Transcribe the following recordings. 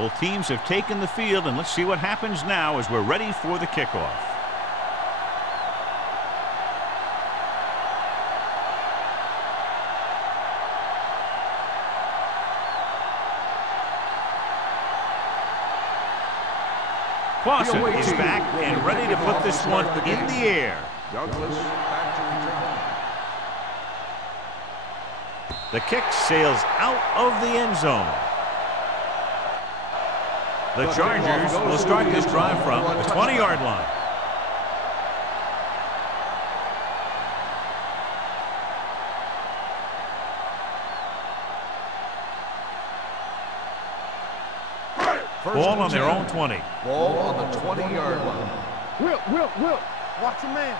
Both teams have taken the field, and let's see what happens now as we're ready for the kickoff. Clausen is back and ready to put this one in the air. Douglas back to return. The kick sails out of the end zone. The Chargers will start this drive from the 20-yard line. Ball on their own 20. Ball on the 20-yard line. Will. Watch your man.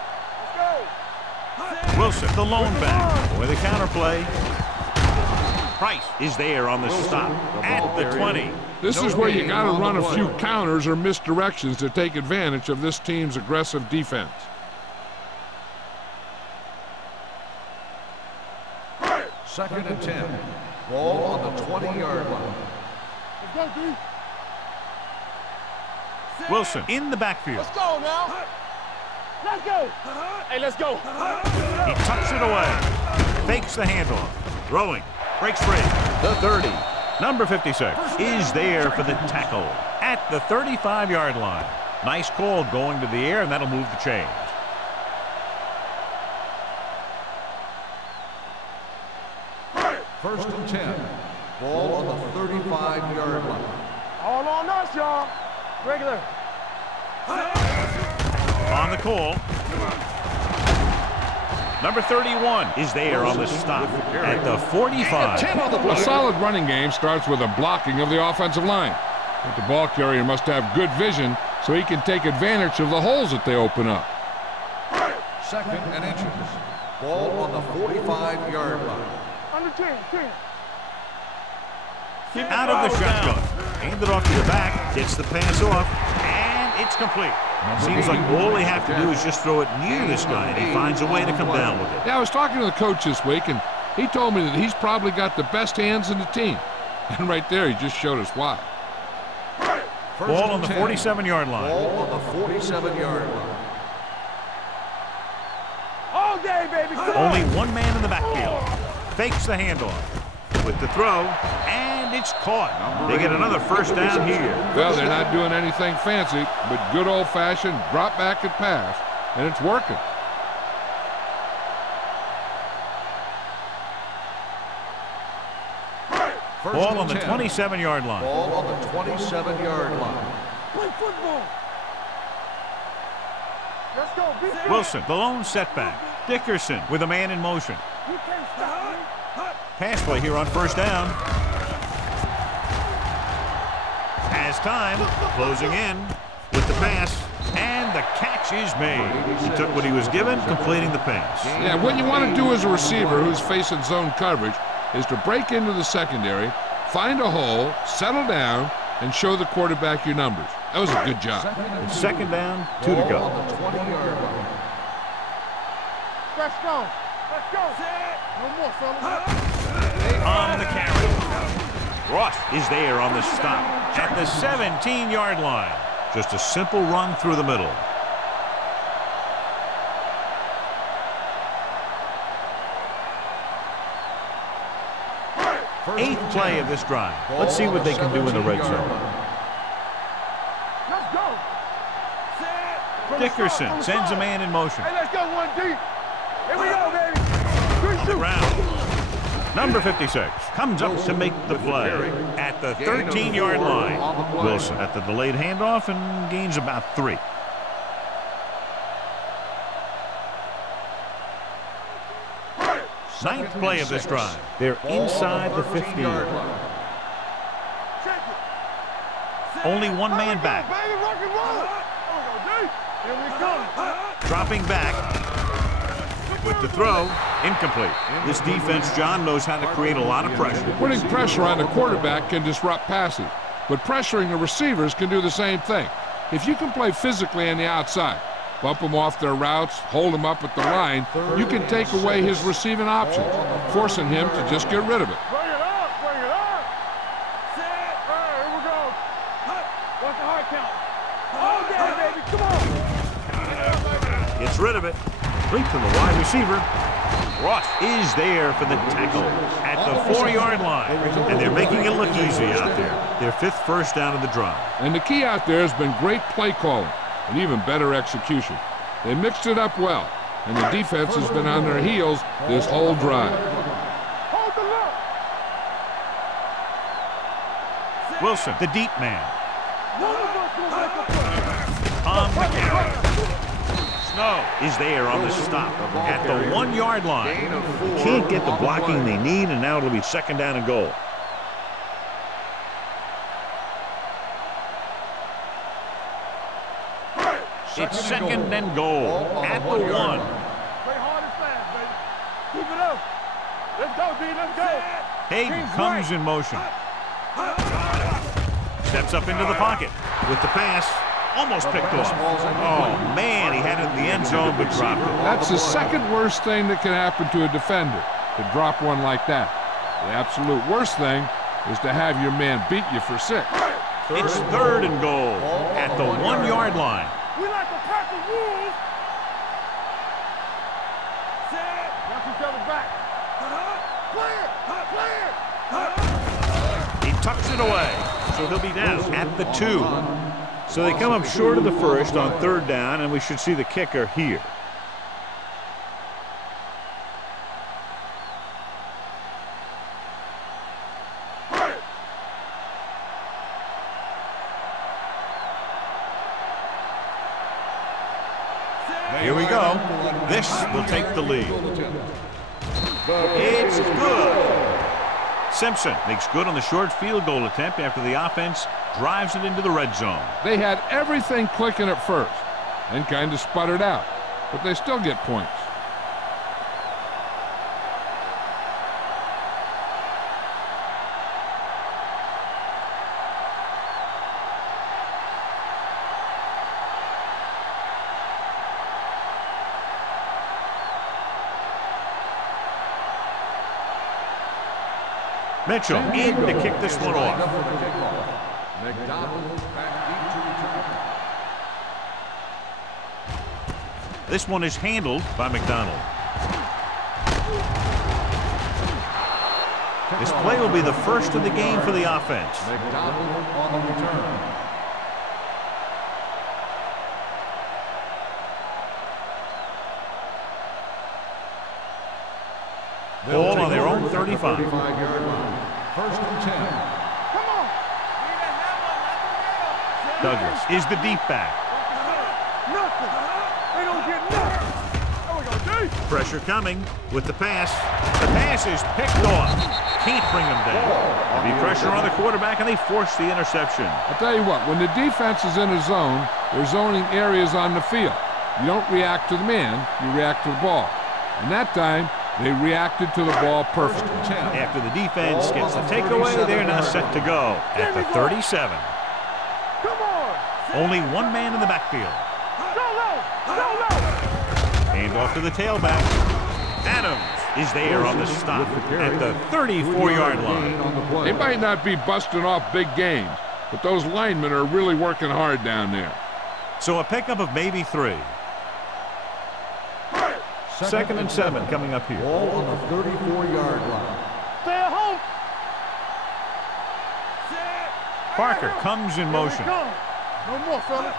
Let's go. Wilson, the lone back. With a counterplay. Price is there on the stop at the 20. This is where you got to run a few counters or misdirections to take advantage of this team's aggressive defense. Second and 10. Ball on the 20-yard line. Let's go, D. Wilson in the backfield. Let's go now. Let's go. Hey, let's go. He tucks it away. Fakes the handoff. Throwing. Breaks free. The 30. Number 56 is there for the tackle at the 35-yard line. Nice call going to the air, and that'll move the chains. First and 10. Ball on the 35-yard line. All on us, y'all. Regular. On the call. Number 31 is there on the stop at the 45. A solid running game starts with a blocking of the offensive line. But the ball carrier must have good vision so he can take advantage of the holes that they open up. Second and inches. Ball on the 45-yard line. Under 10. Out of the shotgun. Hand it off to the back. Gets the pass off. And it's complete. Seems like all they have to do is just throw it near this guy, and he finds a way to come down with it. Yeah, I was talking to the coach this week, and he told me that he's probably got the best hands in the team. And right there, he just showed us why. Ball on the 47-yard line. Ball on the 47-yard line. All day, baby. Come Only on. one man in the backfield. Fakes the handoff. With the throw, and it's caught. They get another first down here. Well, they're not doing anything fancy, but good old-fashioned drop back and pass, and it's working. Ball on the 27-yard line. Ball on the 27-yard line. Play football. Let's go. Be Wilson, the lone setback. Dickerson with a man in motion. You can't stop me. Pass play here on first down. Has time. Closing in with the pass. And the catch is made. He took what he was given, completing the pass. Yeah, what you want to do as a receiver who's facing zone coverage is to break into the secondary, find a hole, settle down, and show the quarterback your numbers. That was a good job. It's second down, 2 to go. On the 20-yard line. Let's go. No more, fellas. On the carry. Ross is there on the stop at the 17-yard line. Just a simple run through the middle. Eighth play of this drive. Let's see what they can do in the red zone. Let's go. Dickerson sends a man in motion. Hey, let's go one deep. Here we go, baby. On the ground. Number 56 comes up to make the play at the 13-yard line. Wilson at the delayed handoff and gains about 3. Ninth play of this drive. They're inside the 50. Only one man back. Baby, rock and roll. Here we come. Dropping back with the throw. Incomplete. This defense, John, knows how to create a lot of pressure. Putting pressure on the quarterback can disrupt passing, but pressuring the receivers can do the same thing. If you can play physically on the outside, bump them off their routes, hold them up at the line, you can take away his receiving options, forcing him to just get rid of it. Bring it up. Set. All right, here we go. rid of it. Complete to the wide receiver. Ross is there for the tackle at the 4-yard line. And they're making it look easy out there. Their 5th first down of the drive. And the key out there has been great play calling and even better execution. They mixed it up well, and the defense has been on their heels this whole drive. Wilson, the deep man. On the carry. Snow is there on the stop at the 1-yard line. They can't get the blocking they need, and now it'll be 2nd down and goal. It's 2nd and goal at the 1. Play hard and fast, baby. Keep it up. Let's go, D. Let's go. Hayden comes in motion. Steps up into the pocket with the pass. Almost picked off. Oh, man, he had it in the end zone but dropped it. That's the 2nd worst thing that can happen to a defender, to drop one like that. The absolute worst thing is to have your man beat you for 6. It's 3rd and goal at the 1-yard line. We like to pack the rules. Watch each other back. Play it. He tucks it away, so he'll be down at the 2. So they come up short of the first on 3rd down, and we should see the kicker here. Here we go. This will take the lead. It's good. Simpson makes good on the short field goal attempt after the offense drives it into the red zone. They had everything clicking at first and kind of sputtered out, but they still get points. Mitchell in to kick this one off. This one is handled by McDonald. This play will be the first of the game for the offense. McDonald on the return. Ball on their own 35. 35-yard line. 1st and 10. Come on. Douglas is the deep back. Nothing. They don't get nothing. There we go, D. Pressure coming with the pass. The pass is picked off. Can't bring them down. Heavy pressure on the quarterback, and they force the interception. I'll tell you what, when the defense is in a zone, they're zoning areas on the field. You don't react to the man, you react to the ball. And that time, they reacted to the ball perfectly. After the defense gets the takeaway, they're now set to go at the 37. Come on. Only one man in the backfield. Go low. Go low. Hand off to the tailback. Adams is there on the stop at the 34-yard line. They might not be busting off big games, but those linemen are really working hard down there. So a pickup of maybe 3. 2nd and 7 coming up here. Ball on the 34-yard line. Stay at home. Parker comes in motion No more, fellas.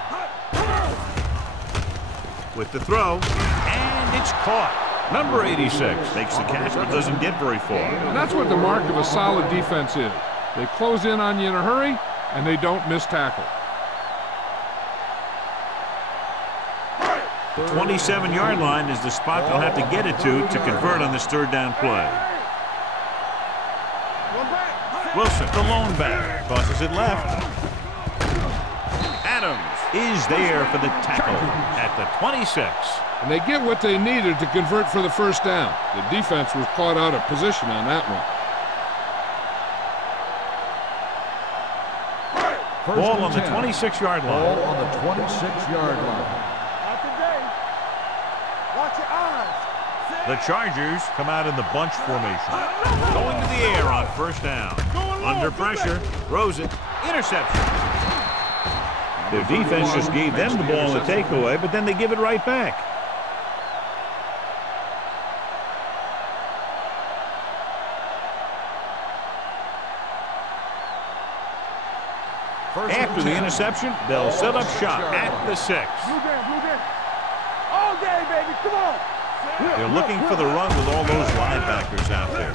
with the throw, and it's caught. Number 86 makes the catch but doesn't get very far. And that's what the mark of a solid defense is. They close in on you in a hurry, and they don't miss tackle. The 27-yard line is the spot they'll have to get it to convert on this 3rd down play. Wilson, the lone back, tosses it left. Adams is there for the tackle at the 26. And they get what they needed to convert for the 1st down. The defense was caught out of position on that one. Ball on the 26-yard line. Ball on the 26-yard line. Not today. Watch your eyes. The Chargers come out in the bunch formation. Going to the air on 1st down. Under pressure, throws it, interception. Their defense just gave them the ball in the takeaway, but then they give it right back. After the interception, they'll set up shop at the 6. Blue game. All day, baby. Come on. They're looking for the run with all those linebackers out there.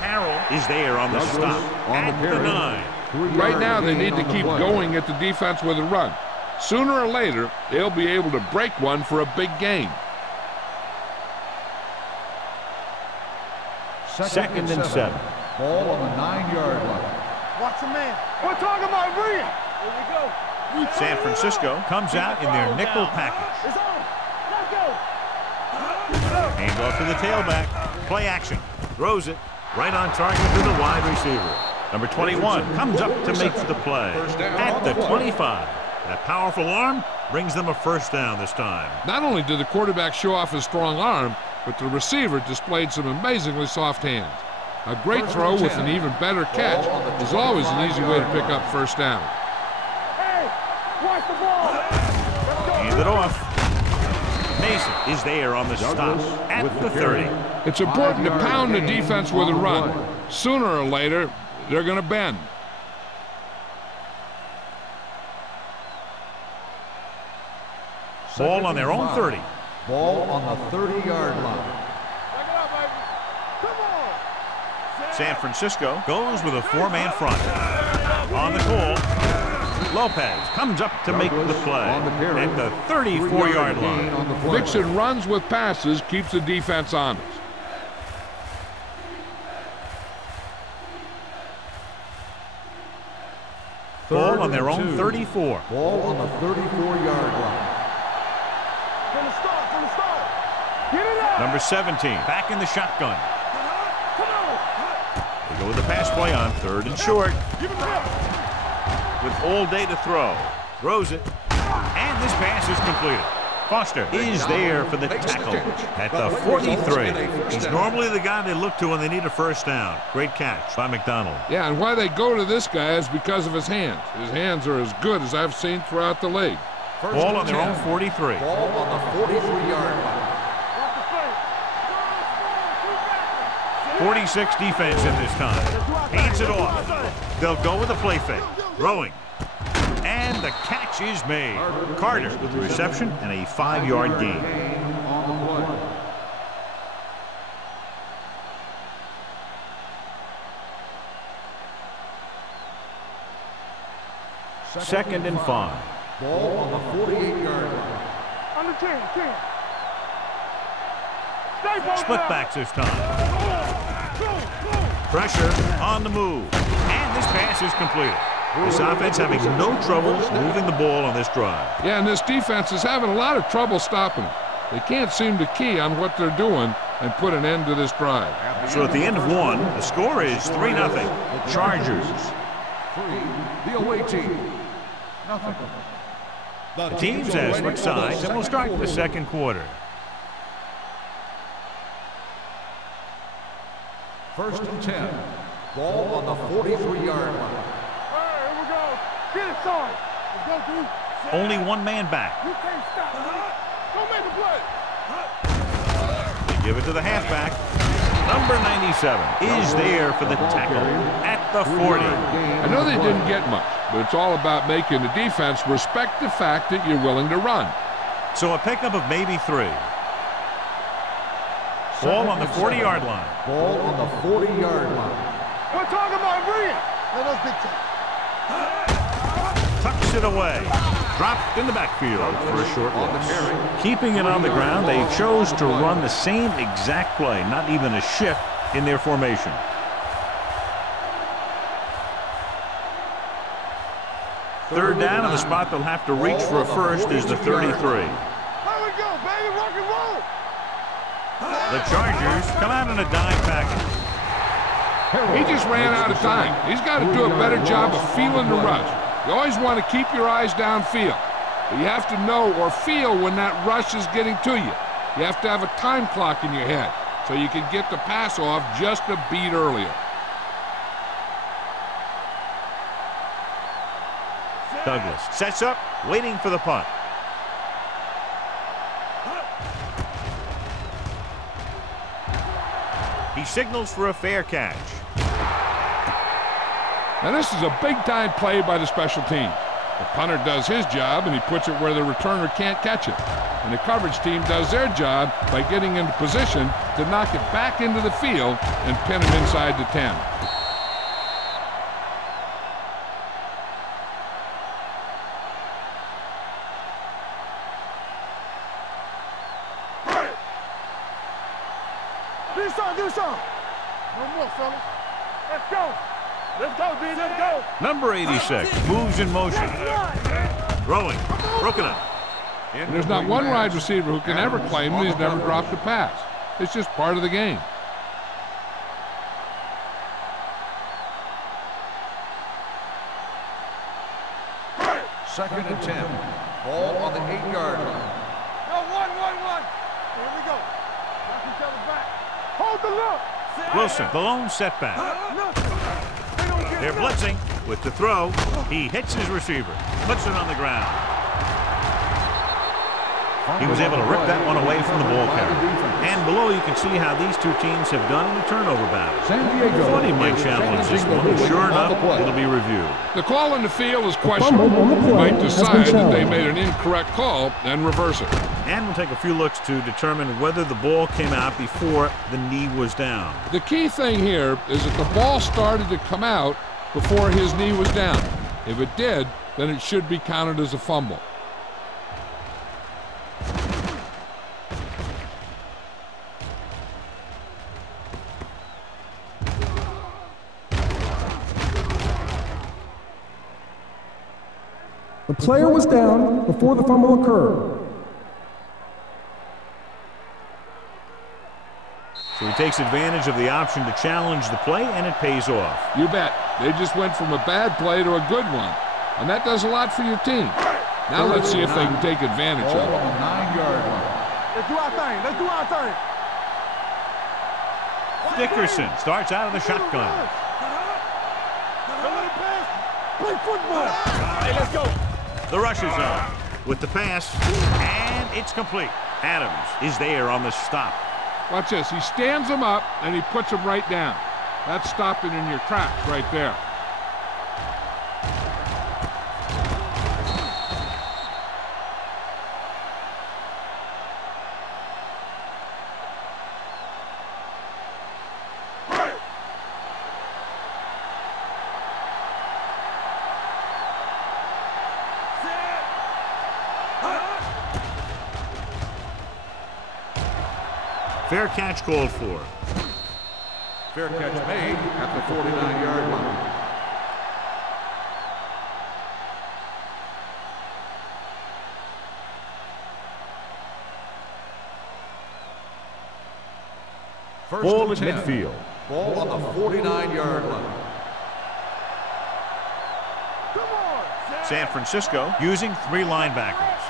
Harrell is there on the stop at the 9. Right now, they need to keep going at the defense with a run. Sooner or later, they'll be able to break one for a big gain. Second and 7. Ball on the 9-yard line. Watch the man. We're talking about Bria. Here we go. San Francisco comes out in their nickel package. It's on. Let's go. Hand off to the tailback. Play action. Throws it. Right on target to the wide receiver. Number 21 comes up to make the play at the 25. That powerful arm brings them a first down this time. Not only did the quarterback show off his strong arm, but the receiver displayed some amazingly soft hands. A great throw with an even better catch is always an easy way to pick up first down. Hey, watch the ball. Hand it off. Mason is there on the stop at the 30. It's important to pound the defense with a run. Sooner or later, they're going to bend. Ball on their own 30. Ball on the 30-yard line. San Francisco goes with a 4-man front. On the call, Lopez comes up to make the play at the 34-yard line. Mixing runs with passes keeps the defense honest. Ball on their own 34. Ball on the 34-yard line. From the start. Get it up. Number 17 back in the shotgun. Come on. They go with the pass play on 3rd and short. Give it up. With all day to throw. Throws it. And this pass is completed. Foster is there for the tackle at the 43. He's normally the guy they look to when they need a first down. Great catch by McDonald. Yeah, and why they go to this guy is because of his hands. His hands are as good as I've seen throughout the league. Ball on their own 43. Ball on the 43-yard line. 46 defense in this time. Hands it off. They'll go with a play fake. Throwing. And the catch is made. Carter with the reception and a 5-yard gain. Second and 5. Ball on the 48-yard line. On the 10. Split backs this time. Pressure on the move. And this pass is completed. This offense having no trouble moving the ball on this drive. Yeah, and this defense is having a lot of trouble stopping them. They can't seem to key on what they're doing and put an end to this drive. So at the end of one, the score is 3-0. Chargers. 3, the away team. Nothing. The teams as switch sides, and we'll start the second quarter. First and 10. Ball on the 43-yard line. Here we go. Get it, son. Let's go, dude. Only one man back. You can't stop. Don't make a play. They give it to the halfback. Number 97 is there for the tackle at the 40. I know they didn't get much, but it's all about making the defense respect the fact that you're willing to run. So a pickup of maybe 3. Ball on the 40-yard line. Ball on the 40-yard line. We're talking about Bria. Let us big time. Tucks it away. Dropped in the backfield for a short loss. Keeping it on the ground, they chose to run the same exact play, not even a shift in their formation. Third down, and the spot they'll have to reach for a first is the 33. Here we go, baby. Rock and roll. The Chargers come out in a dime package. He just ran out of time. He's got to do a better job of feeling the rush. You always want to keep your eyes downfield. But you have to know or feel when that rush is getting to you. You have to have a time clock in your head so you can get the pass off just a beat earlier. Douglas sets up, waiting for the punt. He signals for a fair catch. Now this is a big-time play by the special team. The punter does his job, and he puts it where the returner can't catch it. And the coverage team does their job by getting into position to knock it back into the field and pin him inside the 10. Do some. No more, fellas. Let's go. Let's go, D. Let's go. Number 86 moves in motion. Throwing. Broken up. And there's not one wide receiver who can ever claim that he's never dropped a pass. It's just part of the game. Second and 10. Ball on the 8-yard line. No, one. Here we go. Knock each other back. Hold the look. Wilson, the lone setback. They're blitzing with the throw. He hits his receiver. Puts it on the ground. He was able to rip that one away from the ball carrier. And below you can see how these two teams have done in the turnover battle. Thought he might challenge this one, and sure enough, it'll be reviewed. The call on the field is questionable. You might decide that they made an incorrect call and reverse it. And we'll take a few looks to determine whether the ball came out before the knee was down. The key thing here is that the ball started to come out before his knee was down. If it did, then it should be counted as a fumble. The player was down before the fumble occurred. So he takes advantage of the option to challenge the play, and it pays off. You bet. They just went from a bad play to a good one. And that does a lot for your team. Now let's see if they can take advantage of it. Ball on the 9-yard line. Let's do our thing. Let's do our thing. Dickerson starts out of the shotgun. Don't let him pass. Play football. Hey, let's go. The rush is on with the pass, and it's complete. Adams is there on the stop. Watch this. He stands him up, and he puts him right down. That's stopping in your tracks right there. Fair catch called for. Fair catch made at the 49-yard line. First Ball and at 10. midfield. Ball on the 49-yard line. Come on. San Francisco using 3 linebackers.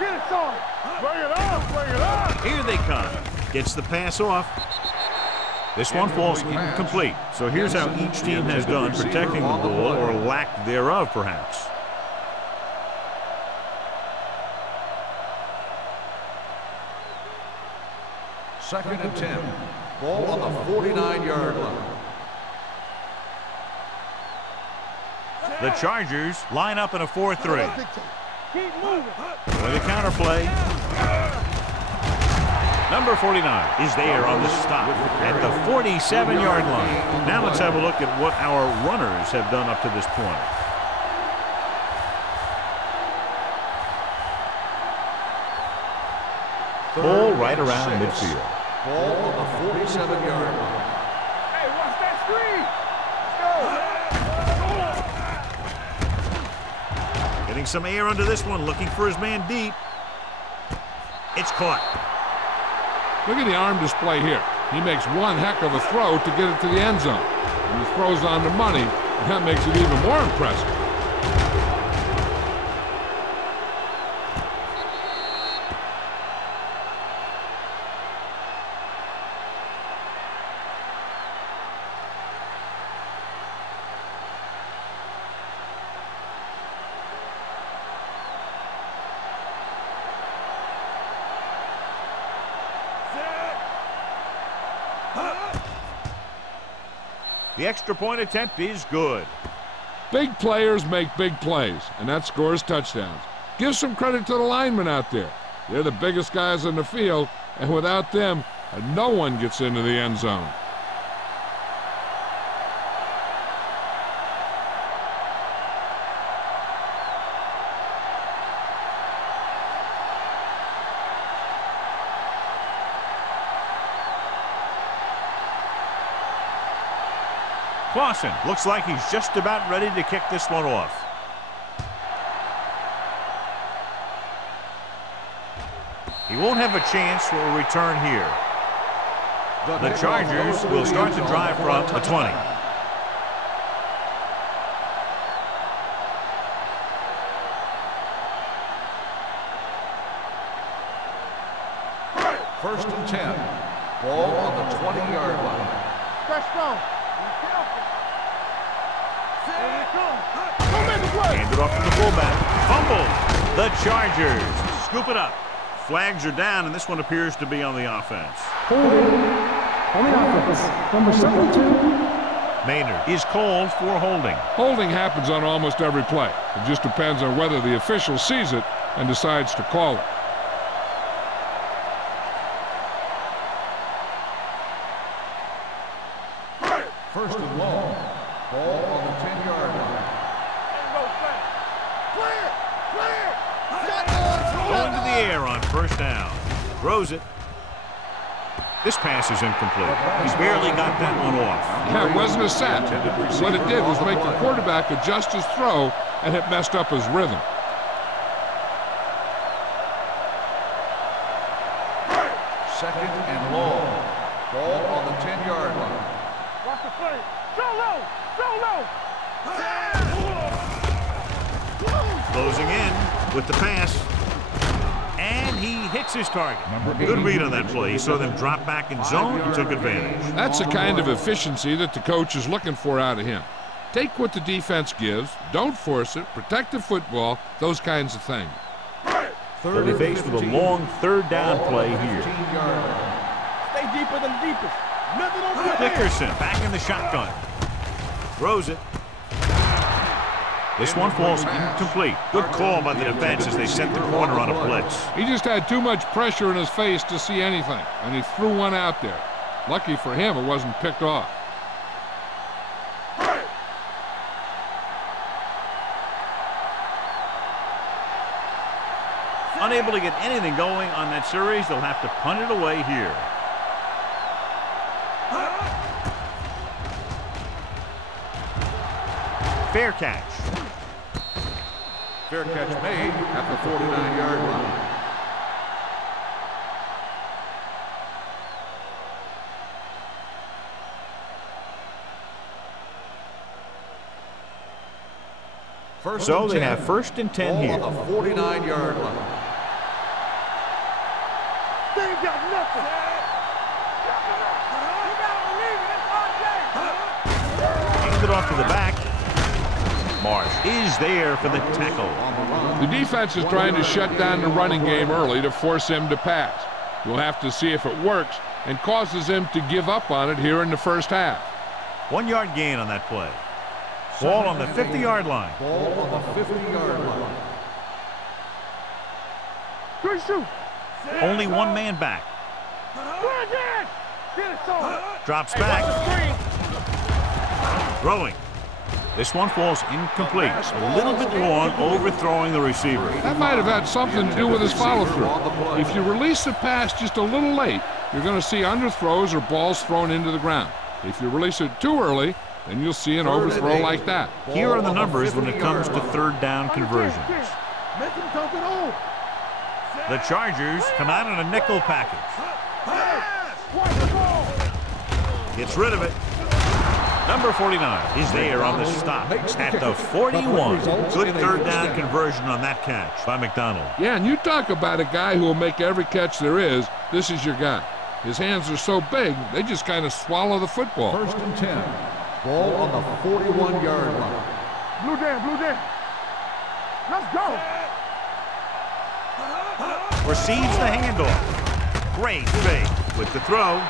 Get it, son. Bring it on. Bring it on. Here they come. Gets the pass off. This one falls incomplete. So here's how each team has done protecting the ball, or lack thereof, perhaps. Second and 10. Ball on the 49-yard line. The Chargers line up in a 4-3. Keep moving. With a counterplay. Number 49 is there on the stop at the 47-yard line. Now let's have a look at what our runners have done up to this point. Ball right around midfield. Ball on the 47-yard line. Hey, watch that screen. Let's go. Getting some air under this one, looking for his man deep. It's caught. Look at the arm display here. He makes one heck of a throw to get it to the end zone. And he throws on the money, and that makes it even more impressive. The extra point attempt is good. Big players make big plays, and that scores touchdowns. Give some credit to the linemen out there. They're the biggest guys in the field, and without them, no one gets into the end zone. Clausen looks like he's just about ready to kick this one off. He won't have a chance for a return here. The Chargers will start the drive from the 20. First and 10. Ball on the 20-yard line. Hand it off to the fullback. Fumble. The Chargers scoop it up. Flags are down, and this one appears to be on the offense. Holding on the offense. Number 72. Maynard is called for holding. Holding happens on almost every play. It just depends on whether the official sees it and decides to call it. First and long. Ball on the 10-yard line. Going to the air on first down. Throws it. This pass is incomplete. He's barely got that one off. Yeah, it wasn't a sack. What it did was make the quarterback adjust his throw, and it messed up his rhythm. Second and long. Ball on the 10-yard line. Watch the play. Go low. Go low. Closing in with the pass. And he hits his target. Good read on that play. He saw them drop back in zone and took advantage. That's the kind of efficiency that the coach is looking for out of him. Take what the defense gives, don't force it, protect the football, those kinds of things. They'll be faced with a long third down play here. Stay deeper than the deepest. Nothing over there. Dickerson back in the shotgun. Throws it. This one falls incomplete. Good call by the defense as they sent the corner on a blitz. He just had too much pressure in his face to see anything, and he threw one out there. Lucky for him, it wasn't picked off. Unable to get anything going on that series, they'll have to punt it away here. Fair catch. Fair catch made at the 49-yard line. So they have first and 10 here. On the 49-yard line. They ain't got nothing. Hand it off to the back. Marsh is there for the tackle. The defense is trying to shut down the running game early to force him to pass. We'll have to see if it works and causes him to give up on it here in the first half. 1 yard gain on that play. Ball on the 50-yard line. Ball on the 50-yard line. Good shoot. Only one man back. Drops back. Throwing. This one falls incomplete. A little bit long, overthrowing the receiver. That might have had something to do with his follow-through. If you release the pass just a little late, you're going to see underthrows or balls thrown into the ground. If you release it too early, then you'll see an overthrow like that. Here are the numbers when it comes to third down conversions. Make him dump it on. The Chargers come out in a nickel package. Gets rid of it. Number 49 is there on the stop at the 41. Good third down conversion on that catch by McDonald. Yeah, and you talk about a guy who will make every catch there is. This is your guy. His hands are so big, they just kind of swallow the football. First and 10. Ball on the 41-yard line. Blue down. Let's go. Receives the handoff. Great fake with the throw.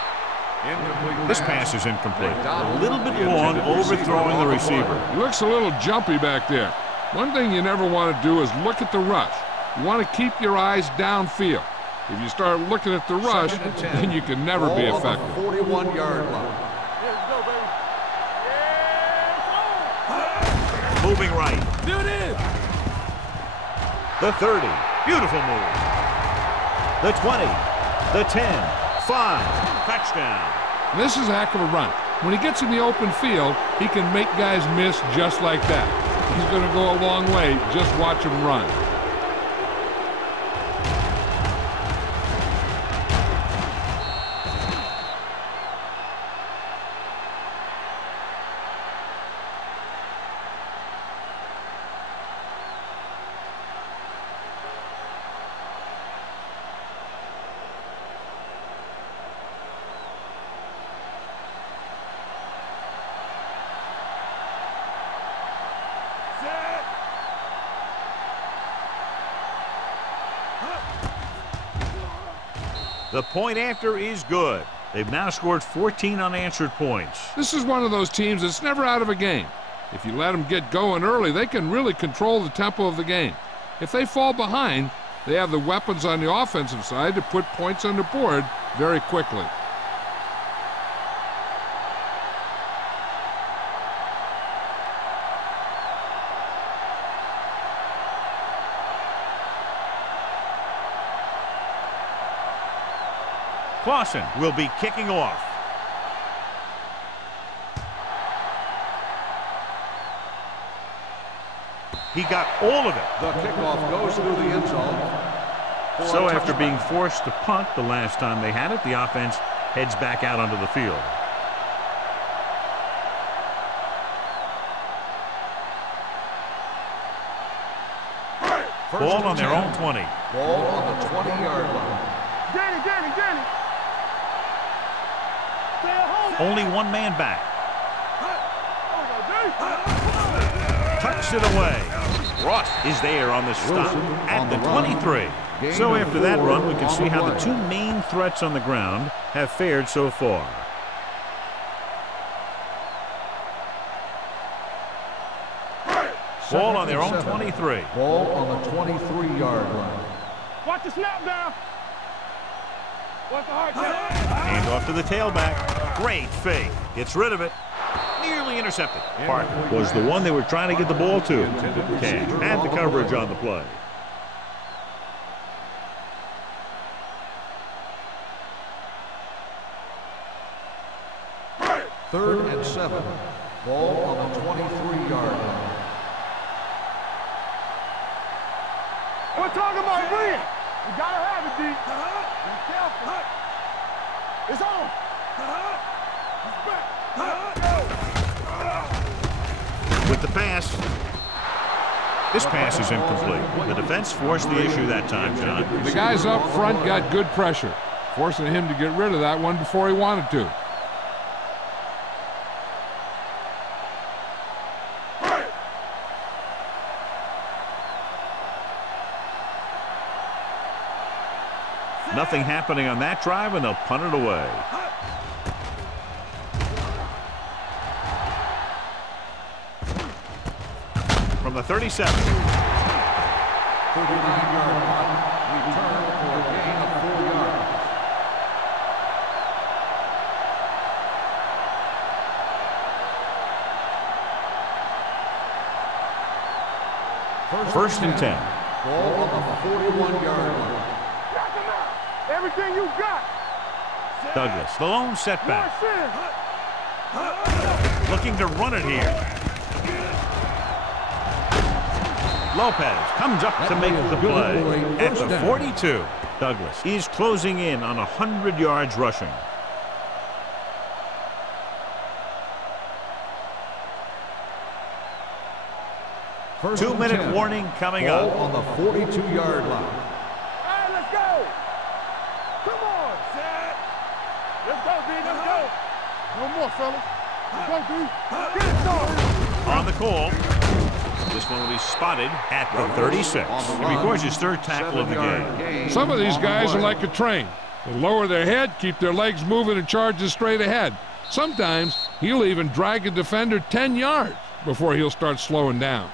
Incomplete This pass is incomplete. A little bit long, overthrowing the receiver. He looks a little jumpy back there. One thing you never want to do is look at the rush. You want to keep your eyes downfield. If you start looking at the rush, then you can never be effective. 41-yard line. Moving right. The 30. Beautiful move. The 20. The 10. 5. Touchdown. This is a heck of a run. When he gets in the open field, he can make guys miss just like that. He's going to go a long way. Just watch him run. The point after is good. They've now scored 14 unanswered points. This is one of those teams that's never out of a game. If you let them get going early, they can really control the tempo of the game. If they fall behind, they have the weapons on the offensive side to put points on the board very quickly. Clausen will be kicking off. He got all of it. The kickoff goes through the end zone. So after being forced to punt the last time they had it, the offense heads back out onto the field. Ball on their own 20. Ball on the 20-yard line. Danny. Only one man back. Tucks it away. Ross is there on the stop at the 23. So after that run, we can see how the two main threats on the ground have fared so far. Ball on their own 23. Ball on the 23-yard line. Watch the snap down. Watch the hard down. Hand off to the tailback. Great fake. Gets rid of it. Nearly intercepted. Parker was the one they were trying to get the ball to. Cash had the coverage on the play. Third and 7. Ball on the 23-yard line. We're talking about win. You gotta have it, D. Be careful. It's on. With the pass. This pass is incomplete. The defense forced the issue that time, John. The guys up front got good pressure, forcing him to get rid of that one before he wanted to. Nothing happening on that drive, and they'll punt it away. From the 37. 39-yard line. Return for a gain of 4 yards. First and 10. Ball on the 41-yard line. Everything you got. Douglas, the lone setback. Looking to run it here. Lopez comes up to make the play at the 42. Douglas is closing in on 100 yards rushing. First and 2-minute 10. warning coming Ball up. on the 42-yard line. All right, let's go. Come on. Set. Let's go, D. Let's go. No more, fellas. Let's go, D. Get it started. On the call. This one will be spotted at the 36. It records his third tackle of the game. Some of these guys are like a train. They lower their head, keep their legs moving, and charges straight ahead. Sometimes he'll even drag a defender 10 yards before he'll start slowing down.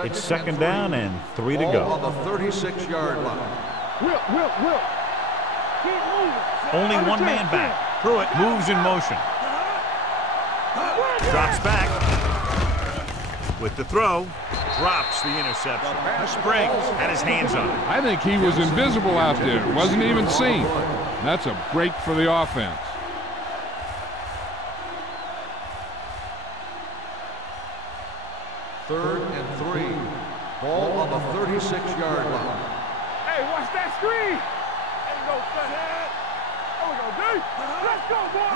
It's second down and 3 to go. On the 36-yard line. Will. Keep moving. Only one man back. Pruitt moves in motion. Drops back. With the throw. Drops the interception. Springs had his hands on it. I think he was invisible out there. Wasn't even seen. That's a break for the offense. Third and 3. Ball on the 36-yard line. Hey, watch that screen. There you go, son. There we go, D. Let's go, boy.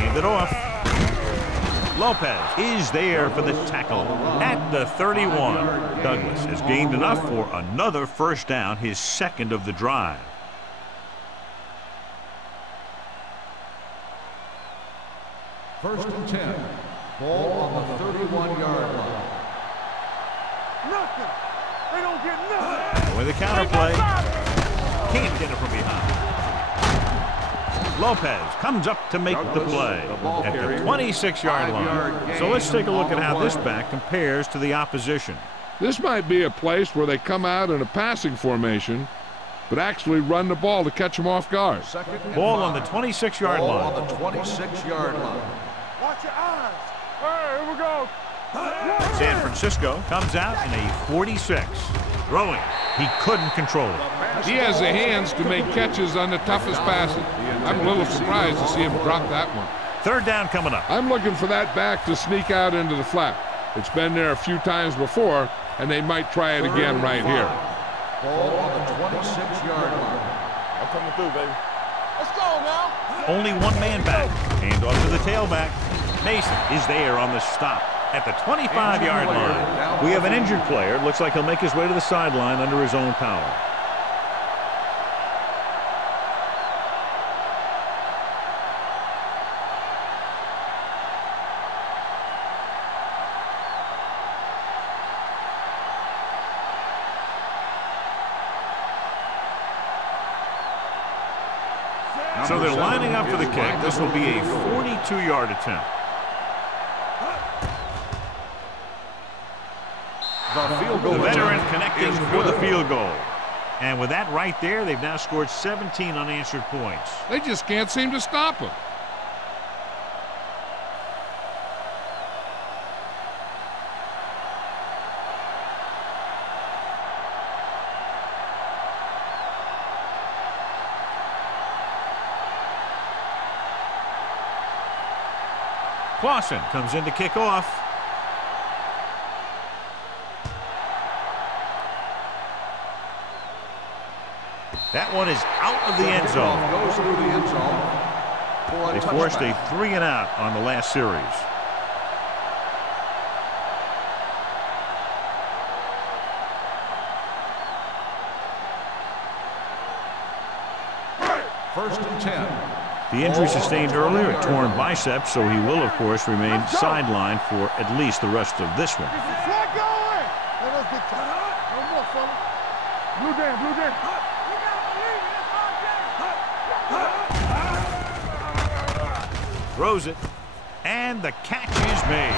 Hand it off. Lopez is there for the tackle at the 31. Douglas has gained enough for another first down, his second of the drive. First and 10. Ball on the 31-yard line. Nothing. They don't get nothing. With the counter play. Can't get it from behind. Lopez comes up to make the play at the 26-yard line. So let's take a look at how this back compares to the opposition. This might be a place where they come out in a passing formation, but actually run the ball to catch them off guard. Ball on the 26-yard line. On the 26-yard line. Watch your eyes. Hey, here we go. San Francisco comes out in a 46. Throwing. He couldn't control it. He has the hands to make catches on the toughest passes. I'm a little surprised to see him drop that one. Third down coming up. I'm looking for that back to sneak out into the flat. It's been there a few times before, and they might try it again right here. Ball on the 26-yard line. I'm coming through, baby. Let's go now. Only one man back. Hand off to the tailback. Mason is there on the stop at the 25-yard line. We have an injured player. Looks like he'll make his way to the sideline under his own power. So they're lining up for the kick. This will be a 42-yard attempt. The veteran connecting for the field goal. And with that right there, they've now scored 17 unanswered points. They just can't seem to stop him. Clausen comes in to kick off. That one is out of the end zone. Goes through the end zone. They forced a 3 and out on the last series. First and 10. The injury sustained earlier, a torn bicep, so he will, of course, remain sidelined for at least the rest of this one. Flag going. Let us get tired. No more, fella. Blue down, blue down. Throws it, and the catch is made.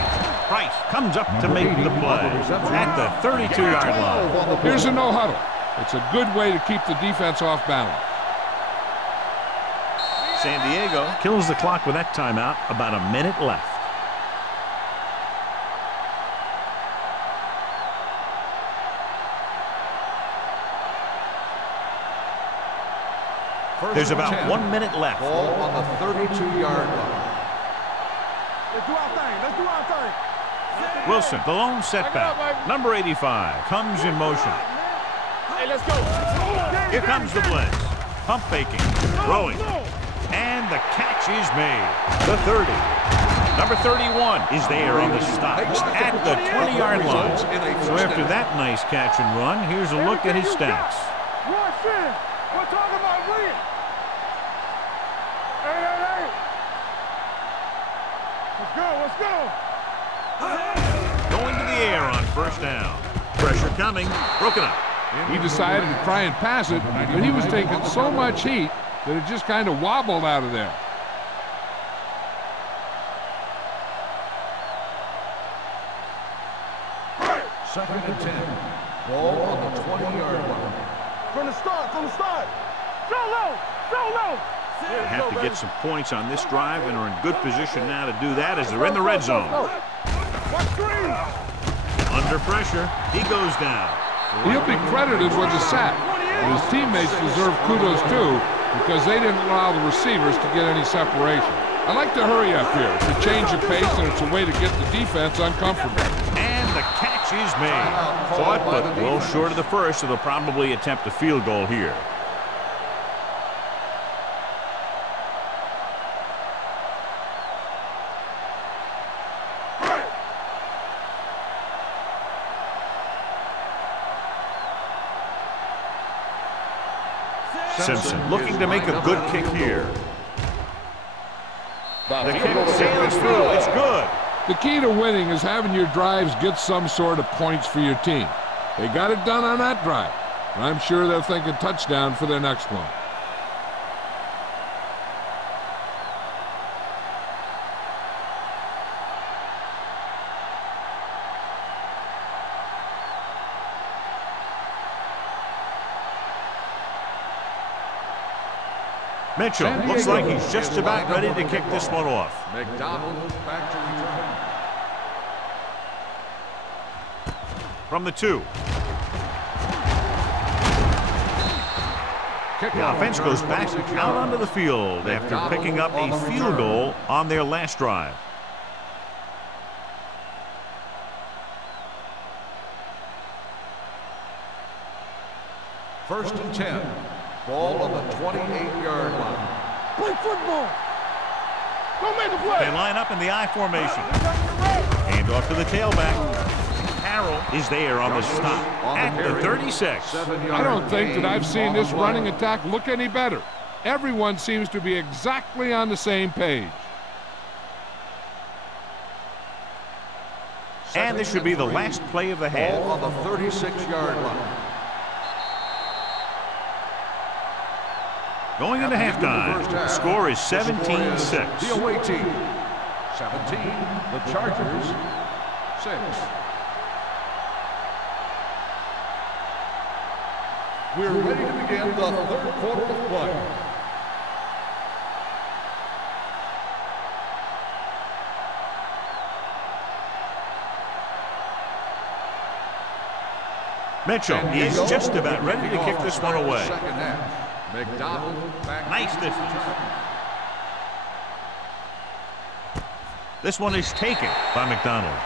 Price comes up to make the play at the 32-yard line. Here's a no huddle. It's a good way to keep the defense off balance. San Diego kills the clock with that timeout. About a minute left. There's about 1 minute left. Ball on the 32-yard line. Let's do our thing. Let's do our thing. Wilson, the lone setback. Number 85 comes in motion. Hey, let's go. Here comes the blitz. Pump faking. Throwing. And the catch is made. The 30. Number 31 is there on the stop at the 20-yard line. So after that nice catch and run, here's a look at his stats. Rush in. We're talking about winning. Hey. Let's go. Going to the air on first down. Pressure coming. Broken up. He decided to try and pass it, but he was taking so much heat that it just kind of wobbled out of there. Second and 10. Ball on the 20-yard line. From the start. Go low. They have to get some points on this drive and are in good position now to do that as they're in the red zone. Under pressure, he goes down. He'll be credited with the sack, and his teammates deserve kudos too because they didn't allow the receivers to get any separation. I like to hurry up here. It's a change of pace, and it's a way to get the defense uncomfortable. And the catch is made. Caught, but well short of the first, so they'll probably attempt a field goal here. Simpson looking to make a good kick here. The kick sails through. It's good. The key to winning is having your drives get some sort of points for your team. They got it done on that drive, and I'm sure they're thinking touchdown for their next one. Mitchell looks like he's just about ready to kick this one off. McDonald back to return. From the 2. The offense goes back out onto the field after picking up a field goal on their last drive. First and 10. Ball on the 28-yard line. Play football. Go make a play. They line up in the I formation. Hand off to the tailback. Harrell is there on the stop at the 36. I don't think that I've seen this running attack look any better. Everyone seems to be exactly on the same page. And this should be the last play of the half. Ball on the 36-yard line. Going into halftime, the score is 17-6. The away team, 17. The Chargers, 6. We're ready to begin the third quarter of play. Mitchell is just about ready to kick this one away. Second half. McDonald back. Nice distance. This one is taken by McDonald.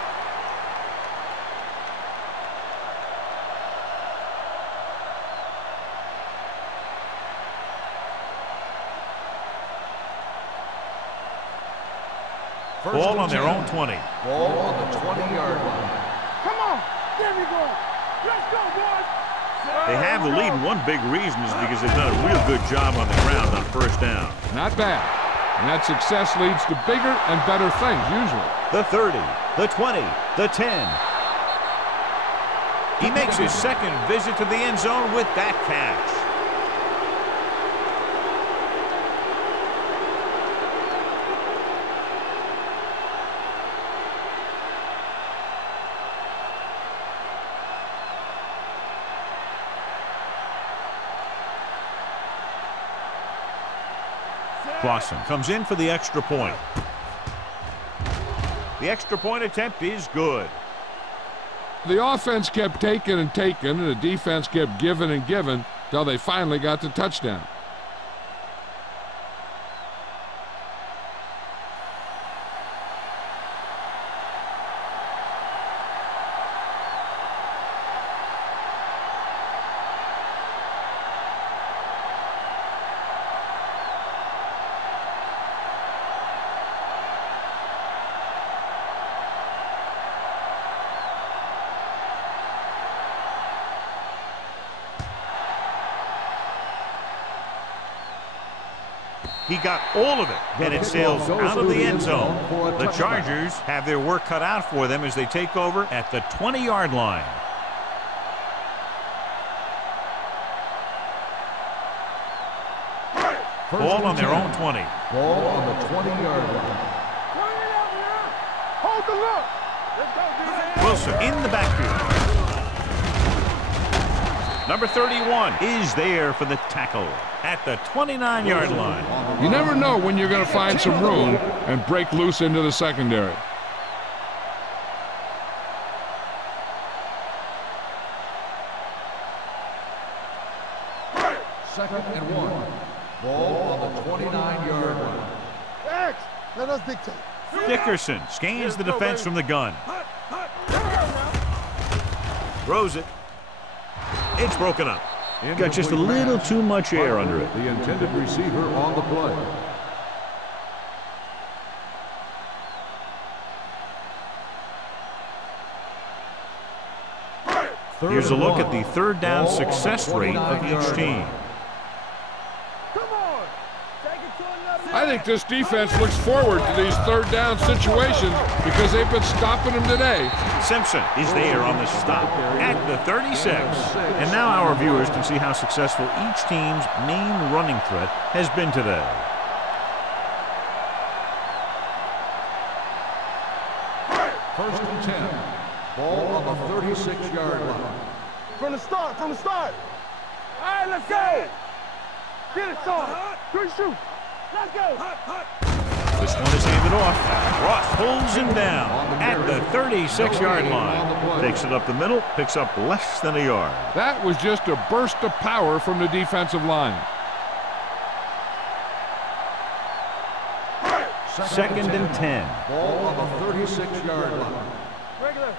Ball on their own 20. Ball on the 20-yard line. Come on. There we go. Let's go, boys. They have the lead, and one big reason is because they've done a real good job on the ground on first down. Not bad. And that success leads to bigger and better things, usually. The 30, the 20, the 10. He makes his second visit to the end zone with that catch. Clausen comes in for the extra point. The extra point attempt is good. The offense kept taking and taking, and the defense kept giving and giving till they finally got the touchdown. He got all of it, and it sails out of the end zone. The Chargers have their work cut out for them as they take over at the 20-yard line. Ball on their own 20. Ball on the 20-yard line. Hold the look. Let's go, D-Man. Wilson in the backfield. Number 31 is there for the tackle at the 29-yard line. You never know when you're going to find some room and break loose into the secondary. Second and 1. Ball on the 29-yard line. X, let us dictate. Dickerson scans the defense from the gun. Throws it. It's broken up. Got just a little too much air under it. The intended receiver on the play. Here's a look at the third down success rate of each team. I think this defense looks forward to these third down situations because they've been stopping them today. Simpson is there on the stop at the 36. And now our viewers can see how successful each team's main running threat has been today. First and 10. Ball on the 36-yard line. From the start. All right, let's go. Get it, son. Good shoot. Let's go. This one is handed off. Ross pulls him down at the 36-yard line. Takes it up the middle, picks up less than a yard. That was just a burst of power from the defensive line. Second and 10. Ball on the 36-yard line. Regular.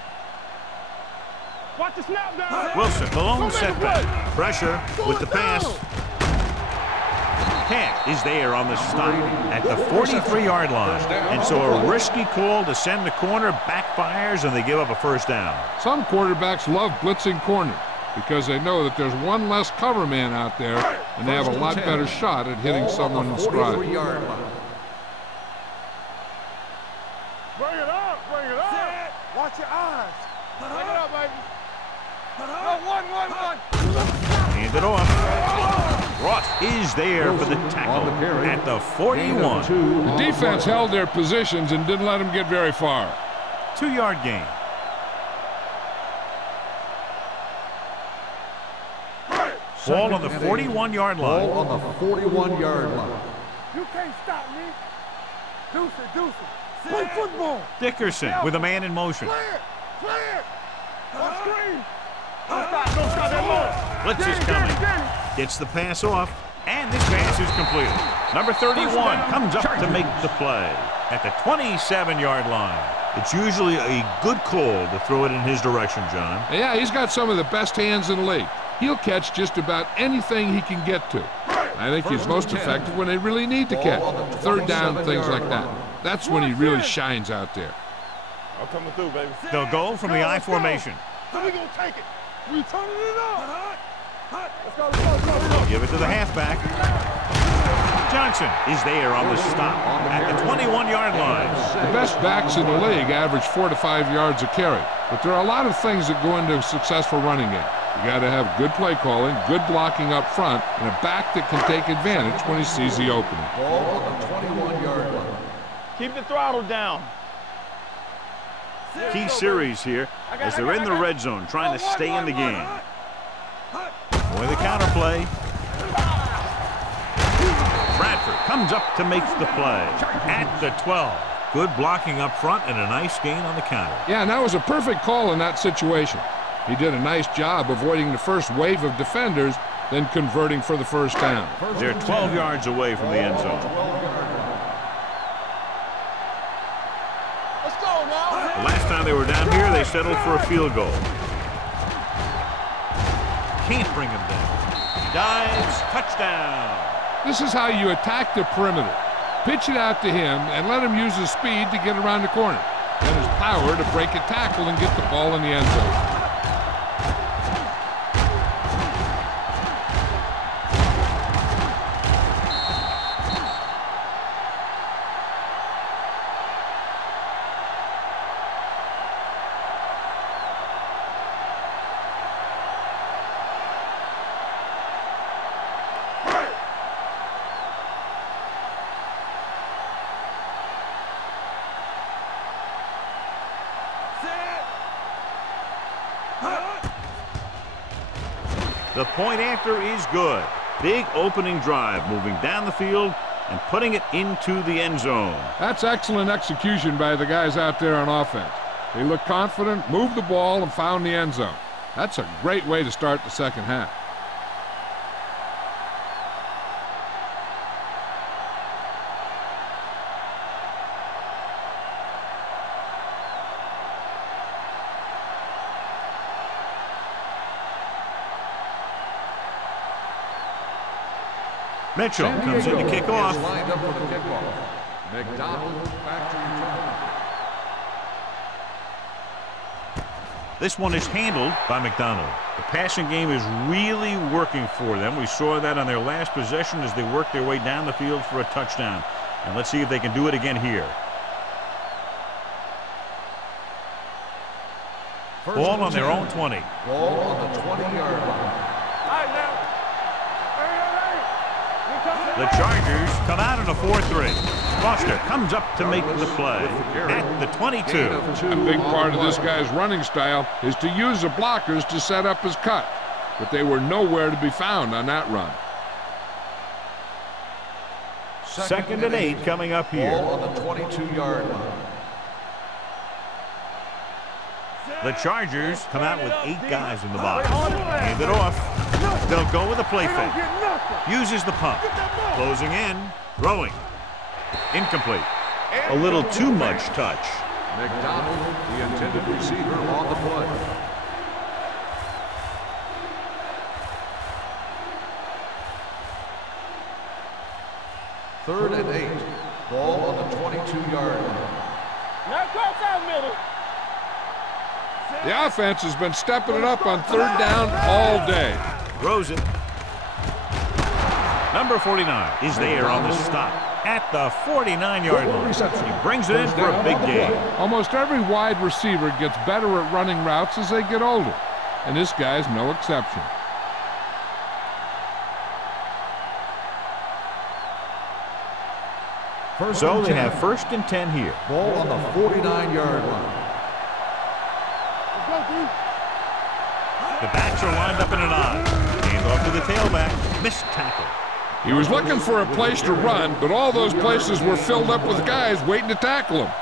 Watch the snap down. Wilson, the lone setback. Pressure with the pass. Camp is there on the stop at the 43-yard line. And so a risky call to send the corner backfires and they give up a first down. Some quarterbacks love blitzing corners because they know that there's one less cover man out there and they have a lot better shot at hitting someone in stride. Bring it up. Watch your eyes. Bring it up, baby. One. Hand it off. Ross is there for the tackle at the 41. The defense held their positions and didn't let them get very far. 2-yard gain. Ball on the 41-yard line. Ball on the 41-yard line. You can't stop me. Deuce it. Play football. Dickerson with a man in motion. Clear. On screen. Don't stop that ball. Blitz is coming. Gets the pass off, and this pass is completed. Number 31 comes up to make the play at the 27-yard line. It's usually a good call to throw it in his direction, John. Yeah, he's got some of the best hands in the league. He'll catch just about anything he can get to. I think he's most effective when they really need to catch. Third down, things like that. That's when he really shines out there. I'm coming through, baby. They'll go from the I formation. So we gonna take it. We turning it up. Let's go. Give it to the halfback. Johnson is there on the stop at the 21-yard line. The best backs in the league average 4 to 5 yards a carry, but there are a lot of things that go into a successful running game. You got to have good play calling, good blocking up front, and a back that can take advantage when he sees the opening. Ball on the 21-yard line. Keep the throttle down. Key series here as they're in the red zone trying to stay in the game. With the counter play. Bradford comes up to make the play at the 12. Good blocking up front and a nice gain on the counter. Yeah, and that was a perfect call in that situation. He did a nice job avoiding the first wave of defenders, then converting for the first down. They're 12 yards away from the end zone. Let's go now. The last time they were down here, they settled for a field goal. Can't bring him down. Dives, touchdown. This is how you attack the perimeter. Pitch it out to him and let him use his speed to get around the corner. And his power to break a tackle and get the ball in the end zone. The point after is good. Big opening drive, moving down the field and putting it into the end zone. That's excellent execution by the guys out there on offense. They looked confident, moved the ball, and found the end zone. That's a great way to start the second half. Mitchell comes in to kick off. Lined up for the kickoff. McDonald back to return. This one is handled by McDonald. The passing game is really working for them. We saw that on their last possession as they worked their way down the field for a touchdown. And let's see if they can do it again here. Ball on their own 20. Ball on the 20-yard line. The Chargers come out in a 4-3. Foster comes up to make the play at the 22. A big part of this guy's running style is to use the blockers to set up his cut, but they were nowhere to be found on that run. Second and 8 coming up here. Ball on the 22-yard line. The Chargers come out with 8 guys in the box. Hand it off. They'll go with a play fake. Uses the pump. Closing in. Throwing. Incomplete. A little too much touch. McDonald, the intended receiver, on the play. Third and 8. Ball on the 22-yard line. Now cross out middle. The offense has been stepping it up on third down all day. Throws it. Number 49 is there on the stop at the 49-yard line. He brings it in for a big gain. Almost every wide receiver gets better at running routes as they get older, and this guy's no exception. So they have first and 10 here. Ball on the 49-yard line. The backs are lined up in an I. Hand off to the tailback. Missed tackle. He was looking for a place to run, but all those places were filled up with guys waiting to tackle him.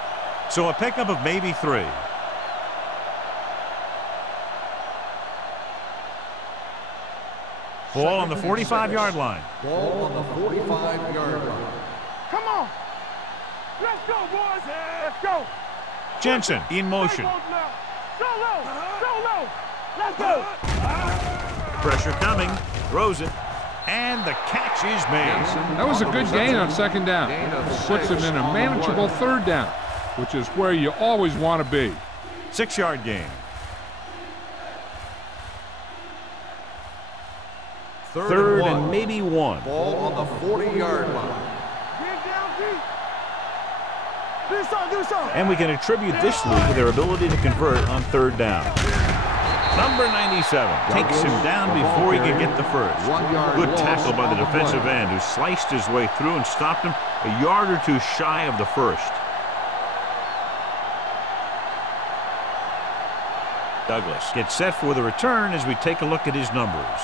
So a pickup of maybe 3. Ball on the 45-yard line. Ball on the 45-yard line. Come on. Let's go, boys. Let's go. Jensen in motion. Go low. Go low. Let's go. Pressure coming. Throws it. And the catch is made. That was a good gain on second down. Puts him in a manageable third down, which is where you always want to be. 6-yard gain. Third and maybe 1. Ball on the 40-yard line. Get down deep. Do something. And we can attribute this lead to their ability to convert on third down. Number 97 takes him down before he can get the first. Good tackle by the defensive end who sliced his way through and stopped him a yard or two shy of the first. Douglas gets set for the return as we take a look at his numbers.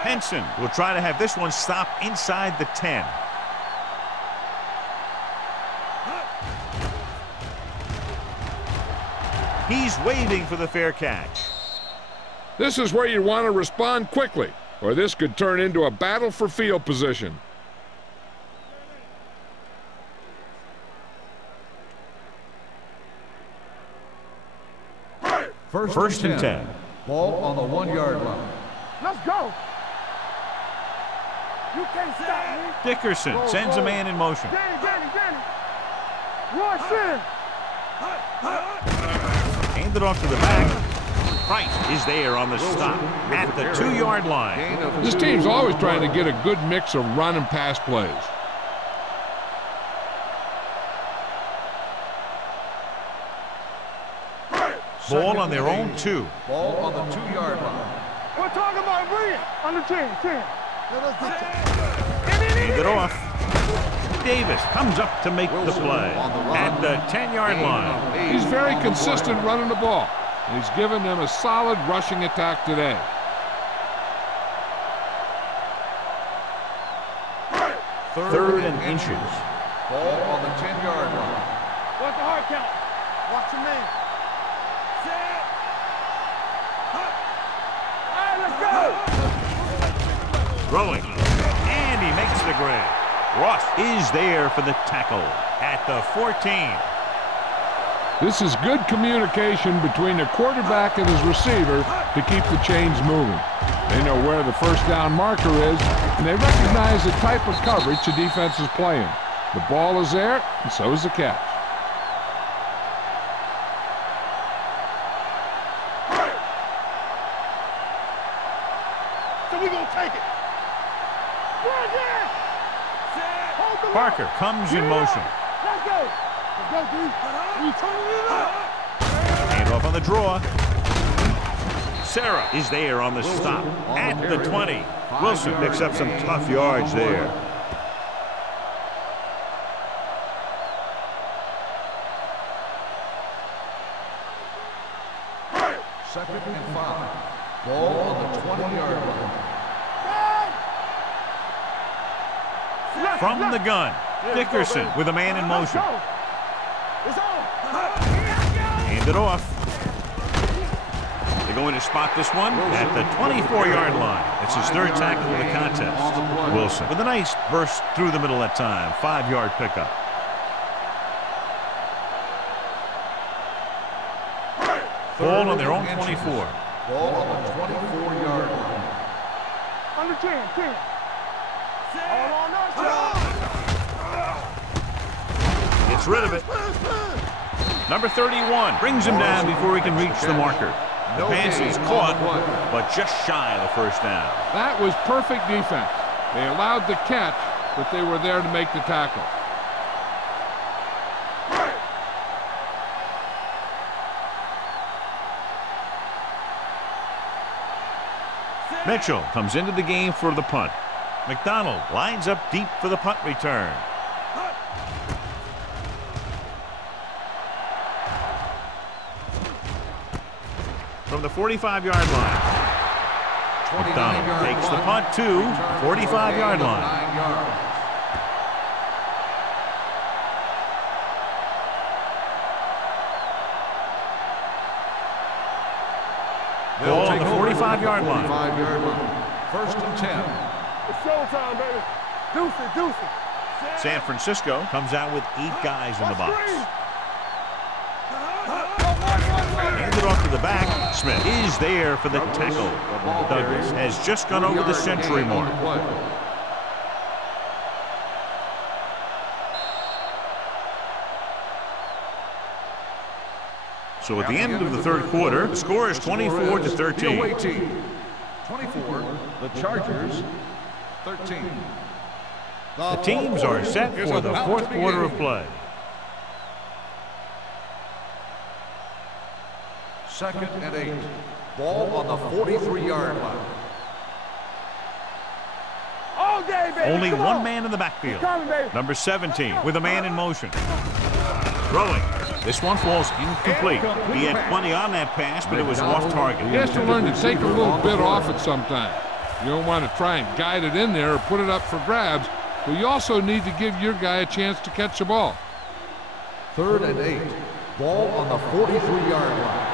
Henson will try to have this one stop inside the 10. He's waiting for the fair catch. This is where you want to respond quickly, or this could turn into a battle for field position. First and 10. Ball on the 1-yard line. Let's go. You can't stop me. Dickerson sends a man in motion. Danny. Rush in. Handed off to the back. Price is there on the stop at the 2-yard line. This team's always trying to get a good mix of run and pass plays. Ball on their own 2. Ball on the 2-yard line. We're talking about brilliant. Under 10. Hand it off. Davis comes up to make the play at the 10-yard line. He's very consistent running the ball. And he's given them a solid rushing attack today. Third and inches. Ball on the 10-yard line. Watch the hard count. Watch your man. Set. All right, let's go. Throwing. And he makes the grab. Ross is there for the tackle at the 14. This is good communication between the quarterback and his receiver to keep the chains moving. They know where the first down marker is, and they recognize the type of coverage the defense is playing. The ball is there, and so is the catch. So we gonna take it. Parker comes in motion. Let's go. Let's go, D. We turning it up. Hand off on the draw. Sarah is there on the stop at the 20. Wilson picks up some tough yards there. Second and 5. Ball on the 20-yard line. From the gun, Dickerson with a man in motion. It's on. Hand it off. They're going to spot this one at the 24-yard line. It's his third tackle of the contest. Wilson with a nice burst through the middle that time. 5-yard pickup. Ball on their own 24. Ball on the 24-yard line. Under 10. All on us. Gets rid of it. Number 31 brings him down before he can reach the marker. The pass is caught, but just shy of the first down. That was perfect defense. They allowed the catch, but they were there to make the tackle. Mitchell comes into the game for the punt. McDonald lines up deep for the punt return. From the 45-yard line. McDonald takes the punt to 45-yard line. 9 yards. Ball on the 45-yard line. 45-yard line. First and 10. It's showtime, baby. Deuce it. San Francisco comes out with 8 guys in the box. Handed off to the back. Smith is there for the tackle. Douglas has just gone over the century mark. So at the end of the third quarter, the score is 24-13. Away team. 24, the Chargers, 13. The teams are set for the fourth quarter of play. Second and 8. Ball on the 43-yard line. All day, baby. Only Come one on. man in the backfield. Coming, baby. Number 17 with a man in motion. Throwing. This one falls incomplete. He had plenty on that pass, but it was off target. He has to learn to take a little bit off it sometime. You don't want to try and guide it in there or put it up for grabs, but you also need to give your guy a chance to catch the ball. Third and 8. Ball on the 43-yard line.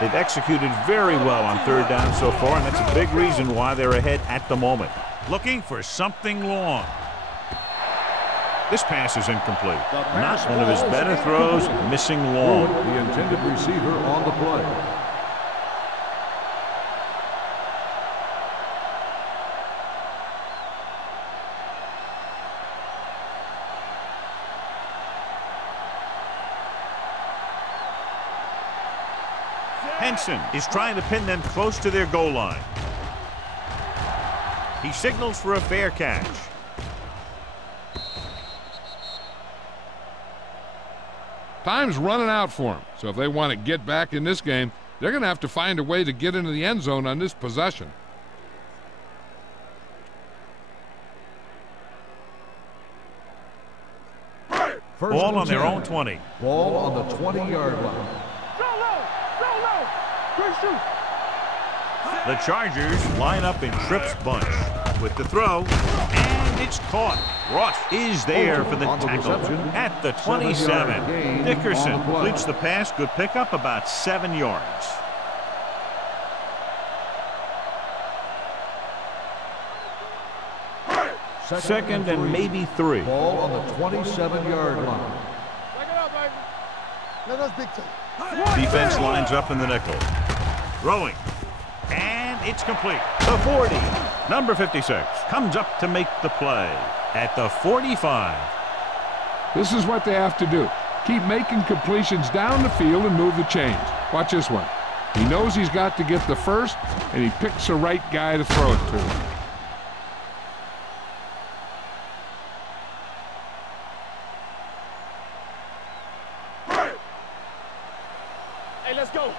They've executed very well on third down so far, and that's a big reason why they're ahead at the moment. Looking for something long. This pass is incomplete. Not one of his better throws, missing long. The intended receiver on the play. Henson is trying to pin them close to their goal line. He signals for a fair catch. Time's running out for them, so if they want to get back in this game, they're going to have to find a way to get into the end zone on this possession. Ball on their own 20. Ball on the 20-yard line. Go low. Go low. Good shoot. The Chargers line up in Tripp's bunch with the throw, and it's caught. Ross is there for the tackle at the 27. Dickerson completes the pass. Good pickup, about 7 yards. Second and maybe 3. Ball on the 27-yard line. Take it up, baby. Let us dictate. Defense lines up in the nickel. Throwing. And it's complete. The 40. Number 56 comes up to make the play at the 45. This is what they have to do. Keep making completions down the field and move the chains. Watch this one. He knows he's got to get the first, and he picks the right guy to throw it to. Hey, let's go.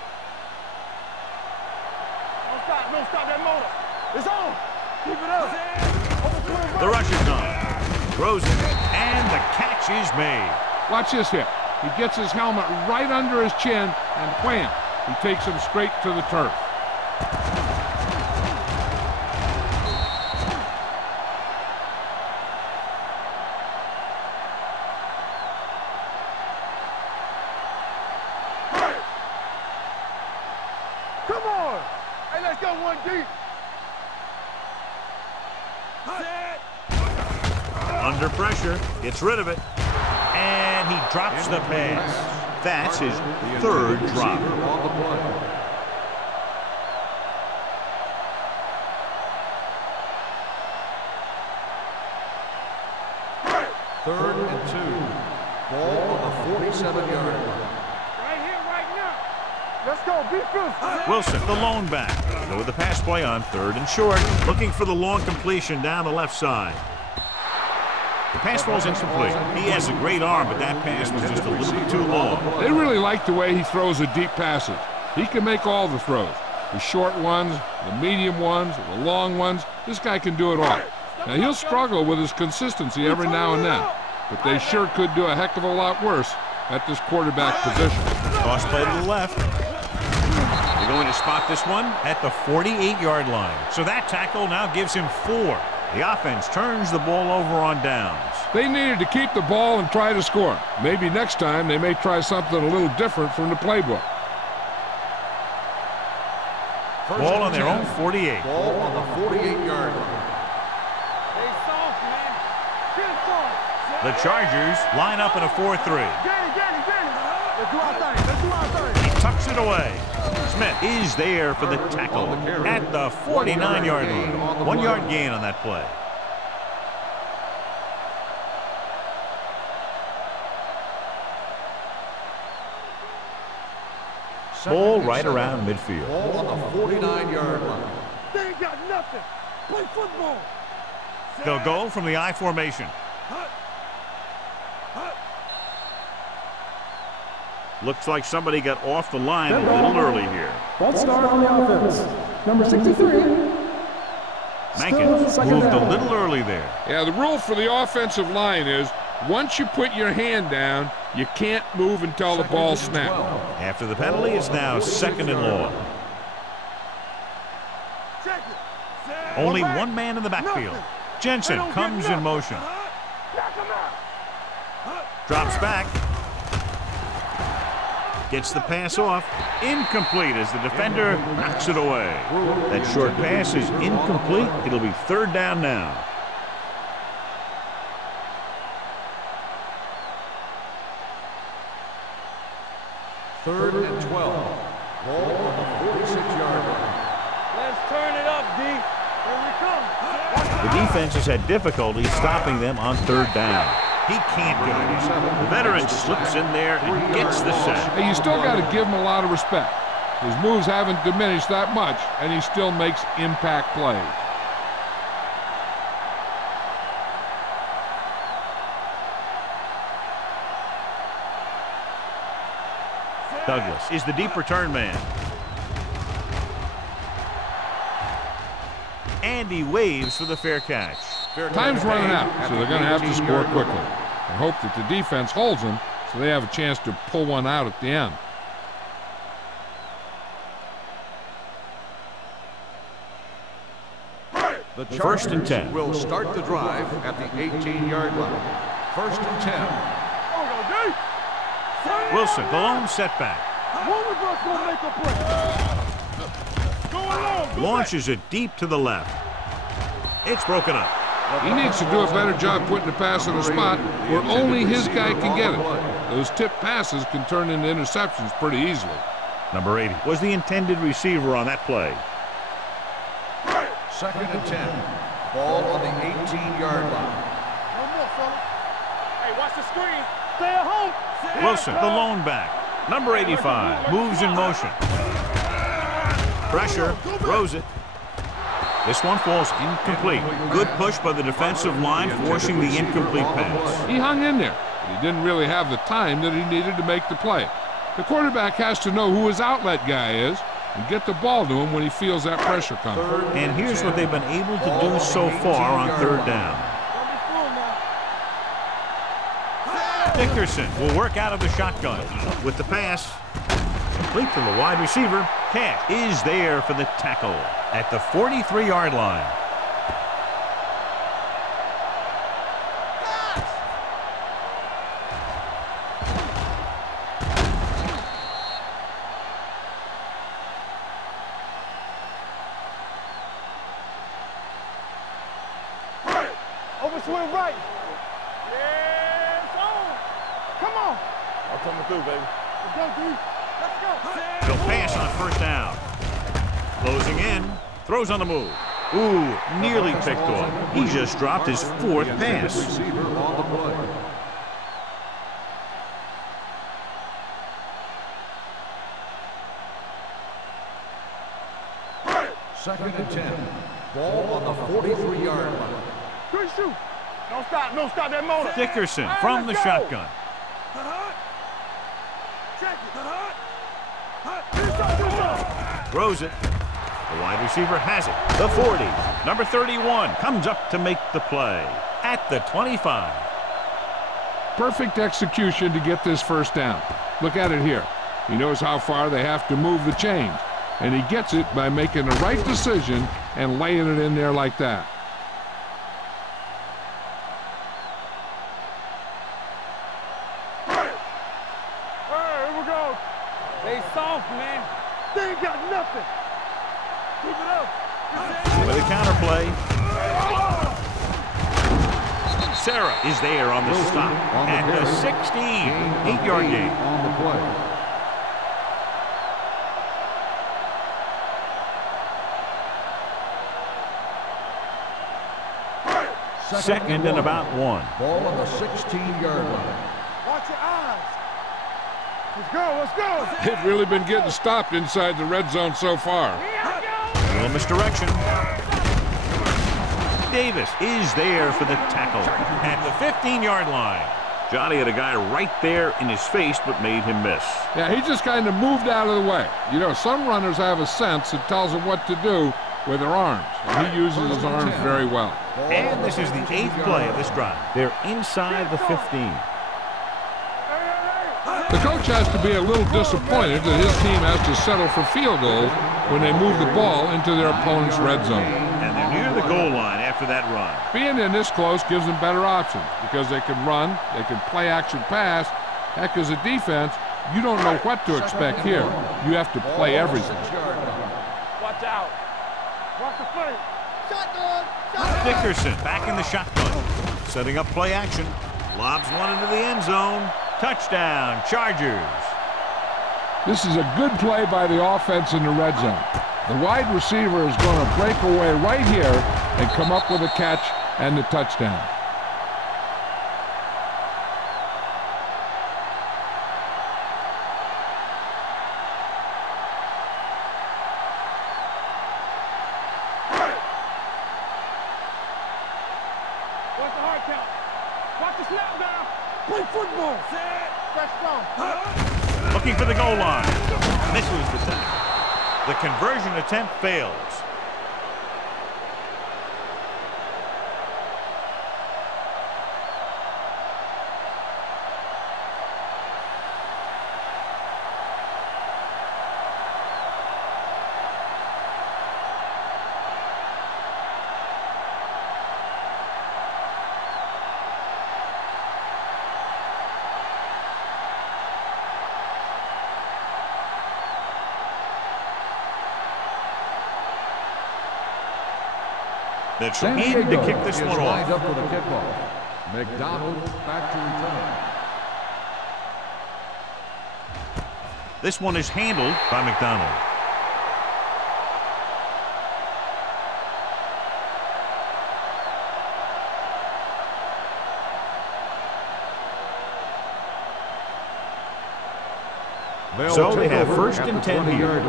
Don't stop that motor. It's on. Keep it up. The rush is on. Throws it, and the catch is made. Watch this hit. He gets his helmet right under his chin, and wham, he takes him straight to the turf. Come on. Hey, let's go one deep. Under pressure, gets rid of it, and he drops the pass. That's his third drop. On the play. Third and 2. Ball on the 47-yard line. Right here, right now. Let's go. Be fierce. Wilson, the lone back. Go with the pass play on 3rd and short. Looking for the long completion down the left side. The pass falls incomplete. He has a great arm, but that pass was just a little too long. They really like the way he throws the deep passes. He can make all the throws. The short ones, the medium ones, the long ones. This guy can do it all. Now, he'll struggle with his consistency every now and then, but they sure could do a heck of a lot worse at this quarterback position. Toss play to the left. They're going to spot this one at the 48-yard line. So that tackle now gives him 4. The offense turns the ball over on downs. They needed to keep the ball and try to score. Maybe next time they may try something a little different from the playbook. Ball on their own 48. Ball on the 48-yard line. Hey, soft, man. Get soft. The Chargers line up in a 4-3. Get it. Let's do our thing. He tucks it away. Smith is there for the tackle at the 49-yard line. 1 yard gain on that play. Ball right around midfield. Ball on the 49-yard line. They ain't got nothing. Play football. They'll go from the I formation. Looks like somebody got off the line a little early here. False start on the offense. Number 63. Mankins moved a little early there. Yeah, the rule for the offensive line is once you put your hand down, you can't move until the ball snaps. After the penalty, it's now 2nd and long. Check it. Only one man in the backfield. Jensen comes in motion. Knock him out. Drops back. Gets the pass off. Incomplete as the defender knocks it away. That short pass is incomplete. It'll be 3rd down now. Third and 12. Ball on the 46-yard line. Let's turn it up, D. Here we come. The defense has had difficulty stopping them on 3rd down. He can't do it. The veteran slips in there and gets the sack. Hey, you still got to give him a lot of respect. His moves haven't diminished that much, and he still makes impact plays. Douglas is the deep return man. And he waves for the fair catch. Time's running out, so they're going to have to score quickly. and hope that the defense holds them so they have a chance to pull one out at the end. The First and 10. will start the drive at the 18-yard line. First and 10. Wilson, the lone setback. One of us gonna make a play. Go along. Launches it deep to the left. It's broken up. He needs to do a better job putting the pass in a spot where only his guy can get it. Those tipped passes can turn into interceptions pretty easily. Number 80 was the intended receiver on that play. Second and 10. Ball on the 18-yard line. No more, fella. Hey, watch the screen. Stay at home. Wilson, the lone back. Number 85 moves in motion. Pressure, throws it. This one falls incomplete. Good push by the defensive line, forcing the incomplete pass. He hung in there, but he didn't really have the time that he needed to make the play. The quarterback has to know who his outlet guy is and get the ball to him when he feels that pressure coming. And here's what they've been able to do so far on third down. Dickerson will work out of the shotgun with the pass. Complete to the wide receiver. Cash is there for the tackle at the 43-yard line. Overswing right. Yes, on. Come on. I'm coming through, baby. Let's go, dude. Let's go. He'll pass on first down. Closing in. Throws on the move. Ooh, nearly picked off. He just dropped his fourth pass. Receiver on the play. Second and 10. Ball on the 43-yard line. Good shoot. Don't stop. Don't stop that motor. Dickerson from the shotgun. Throws it. The wide receiver has it. The 40. Number 31 comes up to make the play at the 25. Perfect execution to get this first down. Look at it here. He knows how far they have to move the chains, and he gets it by making the right decision and laying it in there like that. Stay soft, man. They ain't got nothing. Keep it up. With a counterplay. Sarah is there on the stop at the 16. 8-yard gain. On the play. Second and about 1. Ball on the 16-yard line. Watch your eyes. Let's go. Let's go. They've really been getting stopped inside the red zone so far. A little misdirection. Davis is there for the tackle at the 15-yard line. Johnny had a guy right there in his face but made him miss. Yeah, he just kind of moved out of the way. You know, some runners have a sense that tells them what to do with their arms, and he uses his arms very well. And this is the 8th play of this drive. They're inside the 15. The coach has to be a little disappointed that his team has to settle for field goals when they move the ball into their opponent's red zone. And they're near the goal line after that run. Being in this close gives them better options because they can run, they can play action pass. Heck, as a defense, you don't know what to expect here. You have to play everything. Watch out. Watch the play. Dickerson back in the shotgun. Setting up play action. Lobs one into the end zone. Touchdown, Chargers. This is a good play by the offense in the red zone. The wide receiver is going to break away right here and come up with a catch and the touchdown. Watch the hard count. Watch the snap down. Play football. Let's go. Looking for the goal line. Misses the tackle. The conversion attempt fails. That's San in to Diego kick this is one lined off. up for the kickoff. McDonald back to return. This one is handled by McDonald. So they have first and 10 here.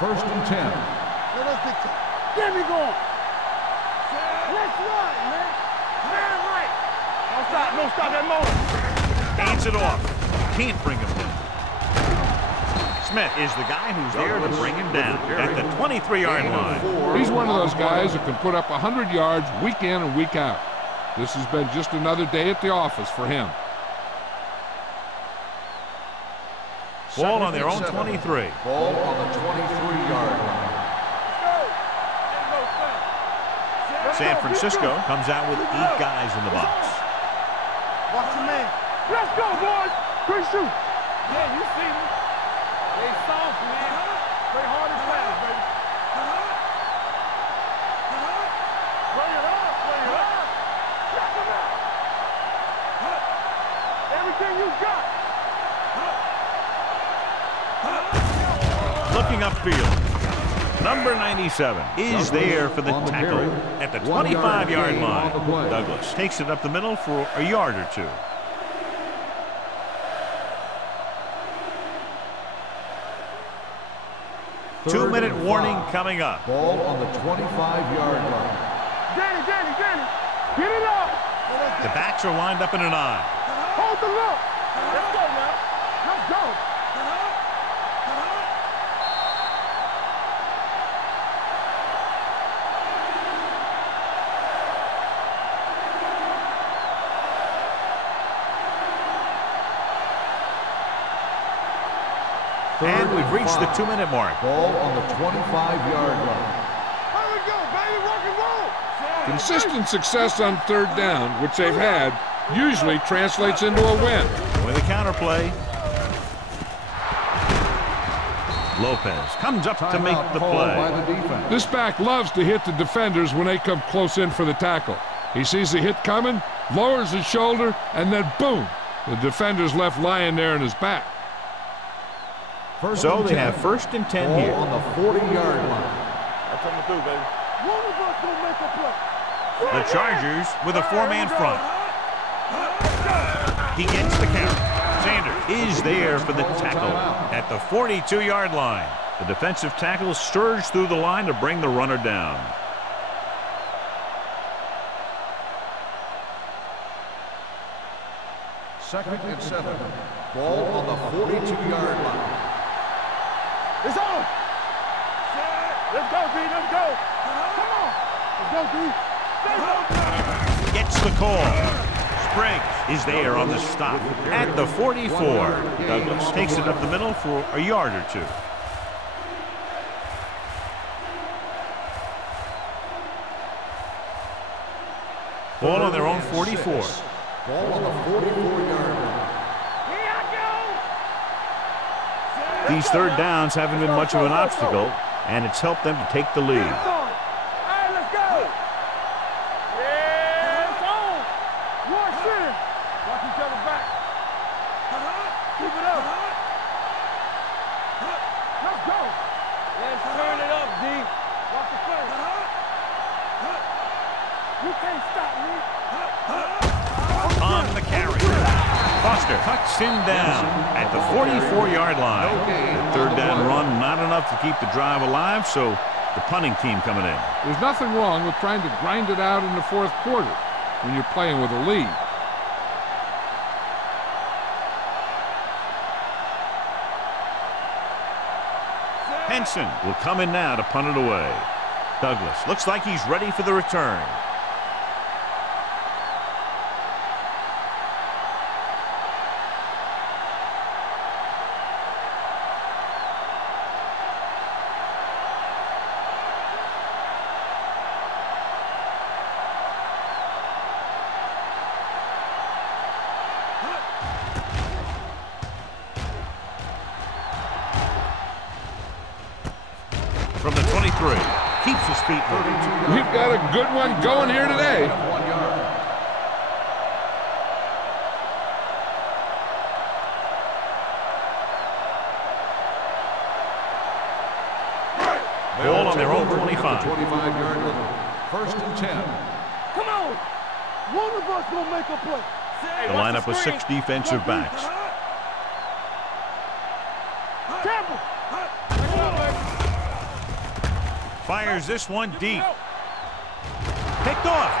First and 10. Let us dictate. Get me going. Let's run, man. Man, right. Don't stop. Don't stop that motor. Hands it off. Can't bring him down. Smith is the guy who's there to bring him down at the 23-yard line. He's one of those guys that can put up 100 yards week in and week out. This has been just another day at the office for him. Ball on their own 23. Ball on the 23-yard line. San Francisco comes out with 8 guys in the box. Watch your man. Let's go, boys. Quick shoot. Yeah, you see me. They soft, man. Play hard and fast, baby. Play it up. Play it up. Check him out. Everything you got. Looking upfield. Number 97 is there for the tackle at the 25-yard line. Douglas takes it up the middle for a yard or two. Two-minute warning coming up. Ball on the 25-yard line. Danny. Get it up. The backs are lined up in an eye. Hold the look. Let's go now. Let's go. And we've reached the 2-minute mark. Ball on the 25-yard line. Here we go, baby. Rock and roll. Consistent success on third down, which they've had, usually translates into a win. With a counterplay. Lopez comes up to make the By play. the defense. This back loves to hit the defenders when they come close in for the tackle. He sees the hit coming, lowers his shoulder, and then boom, the defender's left lying there in his back. So they have first and 10 here. Ball on the 40-yard line. That's coming through, baby. One of us will make a play. The Chargers with a 4-man front. He gets the count. Sanders is there for the tackle at the 42-yard line. The defensive tackle surges through the line to bring the runner down. Second and 7. Ball on the 42-yard line. It's on. Let's go, D. Let's go. Come on. Let's go, D. Gets the call. Spriggs is there on the stop at the 44. Douglas takes it up the middle for a yard or two. Ball on their own 44. Ball on the 44-yard line. These third downs haven't been much of an obstacle, and it's helped them to take the lead. All right, let's go. Yeah, it's on. Watch in. Watch each other back. Keep it up. Let's go. Let's turn it up, D. Watch the play. You can't stop me. On the carry. Foster cuts him down at the 44-yard line. The third down run not enough to keep the drive alive, so the punting team coming in. There's nothing wrong with trying to grind it out in the fourth quarter when you're playing with a lead. Henson will come in now to punt it away. Douglas looks like he's ready for the return. From the 23, keeps his feet moving. We've got a good one going here today. 1 yard. Ball on their own 25. 25-yard line. First and 10. Come on. One of us gonna make a play. The lineup with 6 defensive backs. Campbell. Fires this one deep. Picked off.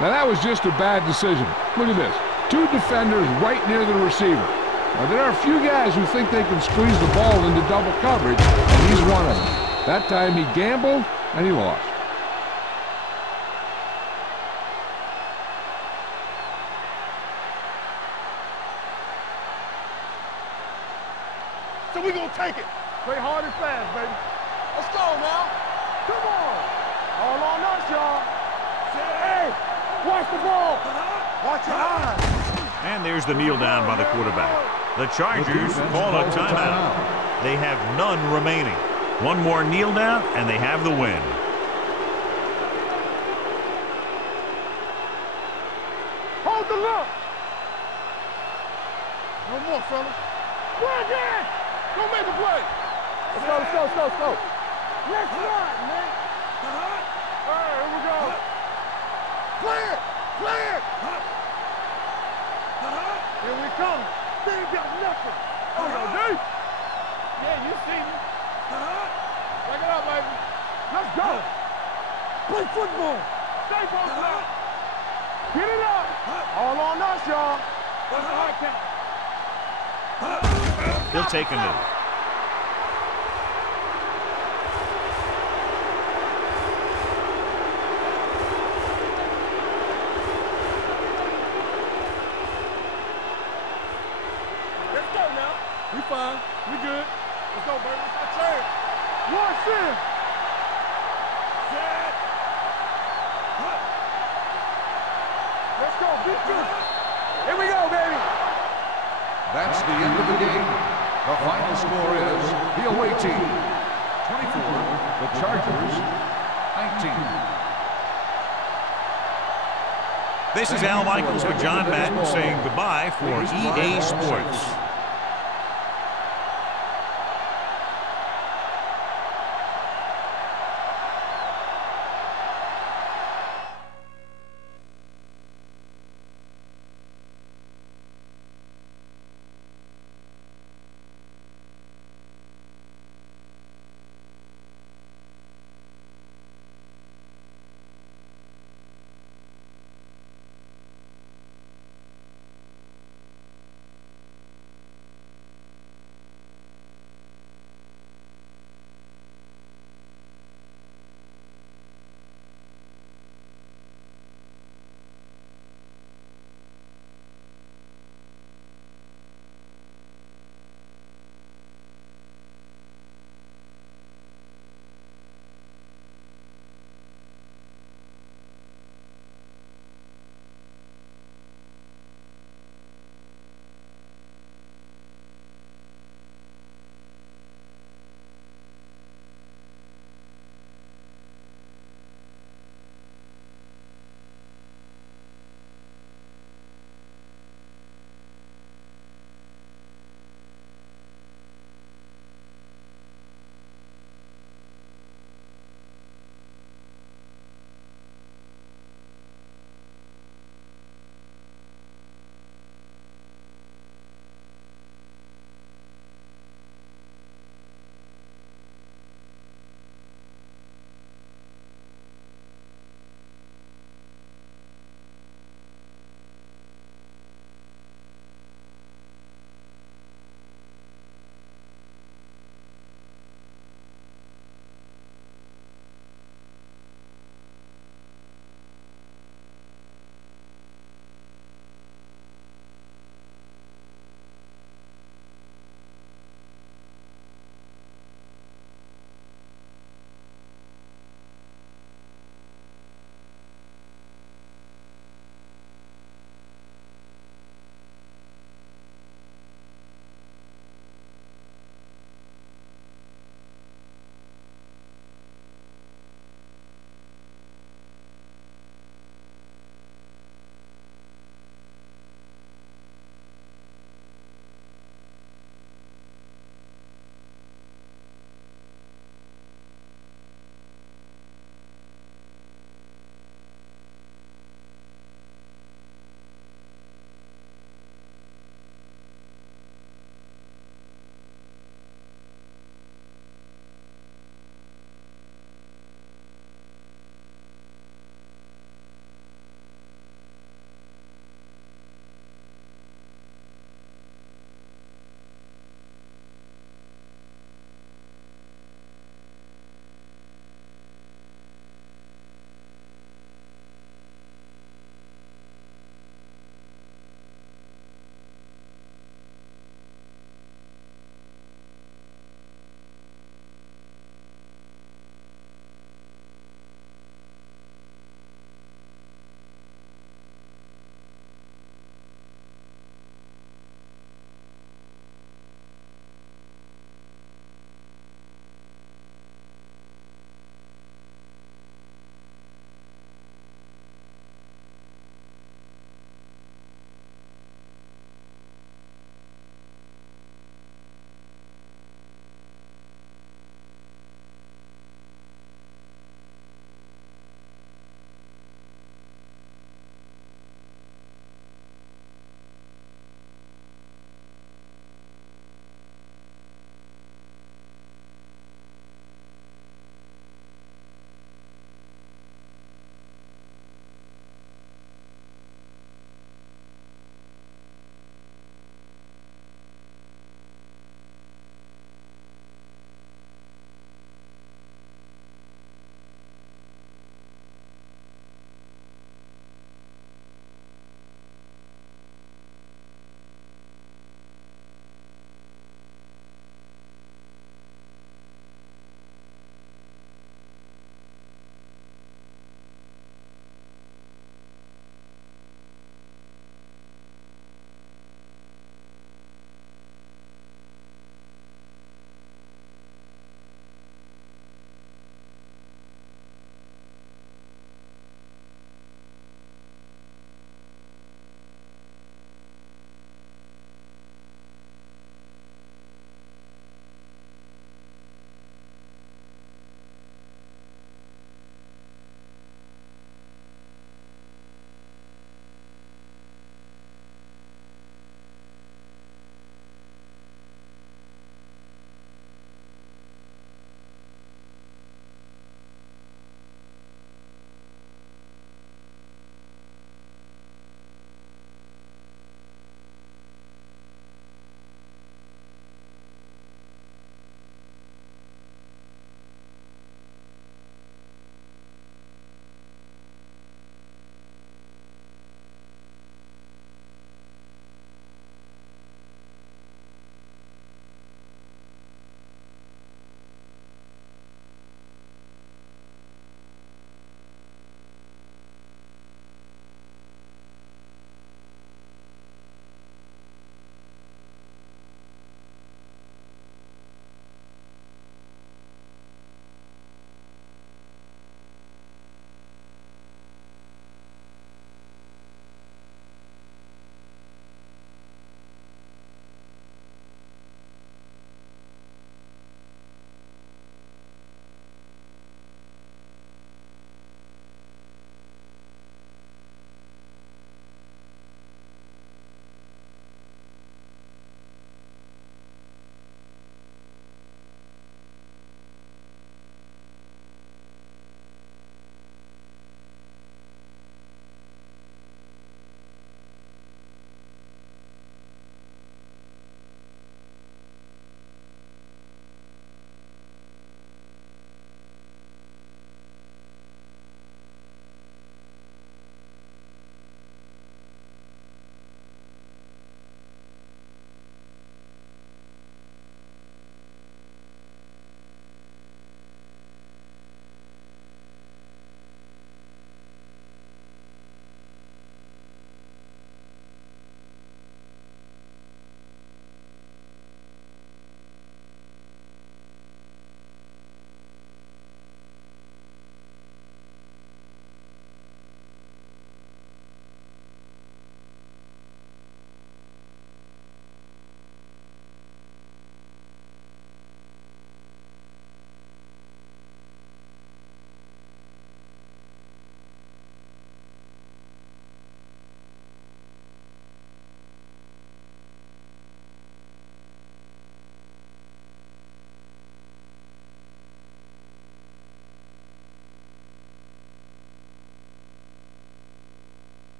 Now that was just a bad decision. Look at this. 2 defenders right near the receiver. Now there are a few guys who think they can squeeze the ball into double coverage, and he's one of them. That time he gambled, and he lost. So we gonna take it. Play hard and fast, baby. Let's go now. Come on. All on us, y'all. Hey, watch the ball. Watch your eyes. And there's the kneel down by the quarterback. The Chargers call a timeout. They have none remaining. One more kneel down, and they have the win. Hold the look. No more, fellas. Play again. Go make a play. Let's go, let's go, let's go, let's go. Let's run, man. All right, here we go. Play it. Play it. Here we come. They ain't got nothing. Oh, no, dude. Yeah, you see me. Check it out, baby. Let's go. Play football. Stay posted up. Get it up. All on us, y'all. That's the high count. He'll take a knee. Let's go now. We fine. We good. Let's go, baby. It's our turn. Watch this. Set. Let's go. Be good. Here we go, baby. That's the end of the game. The final score is the away team 24, the Chargers 19. This is Al Michaels with John Madden saying goodbye for EA Sports.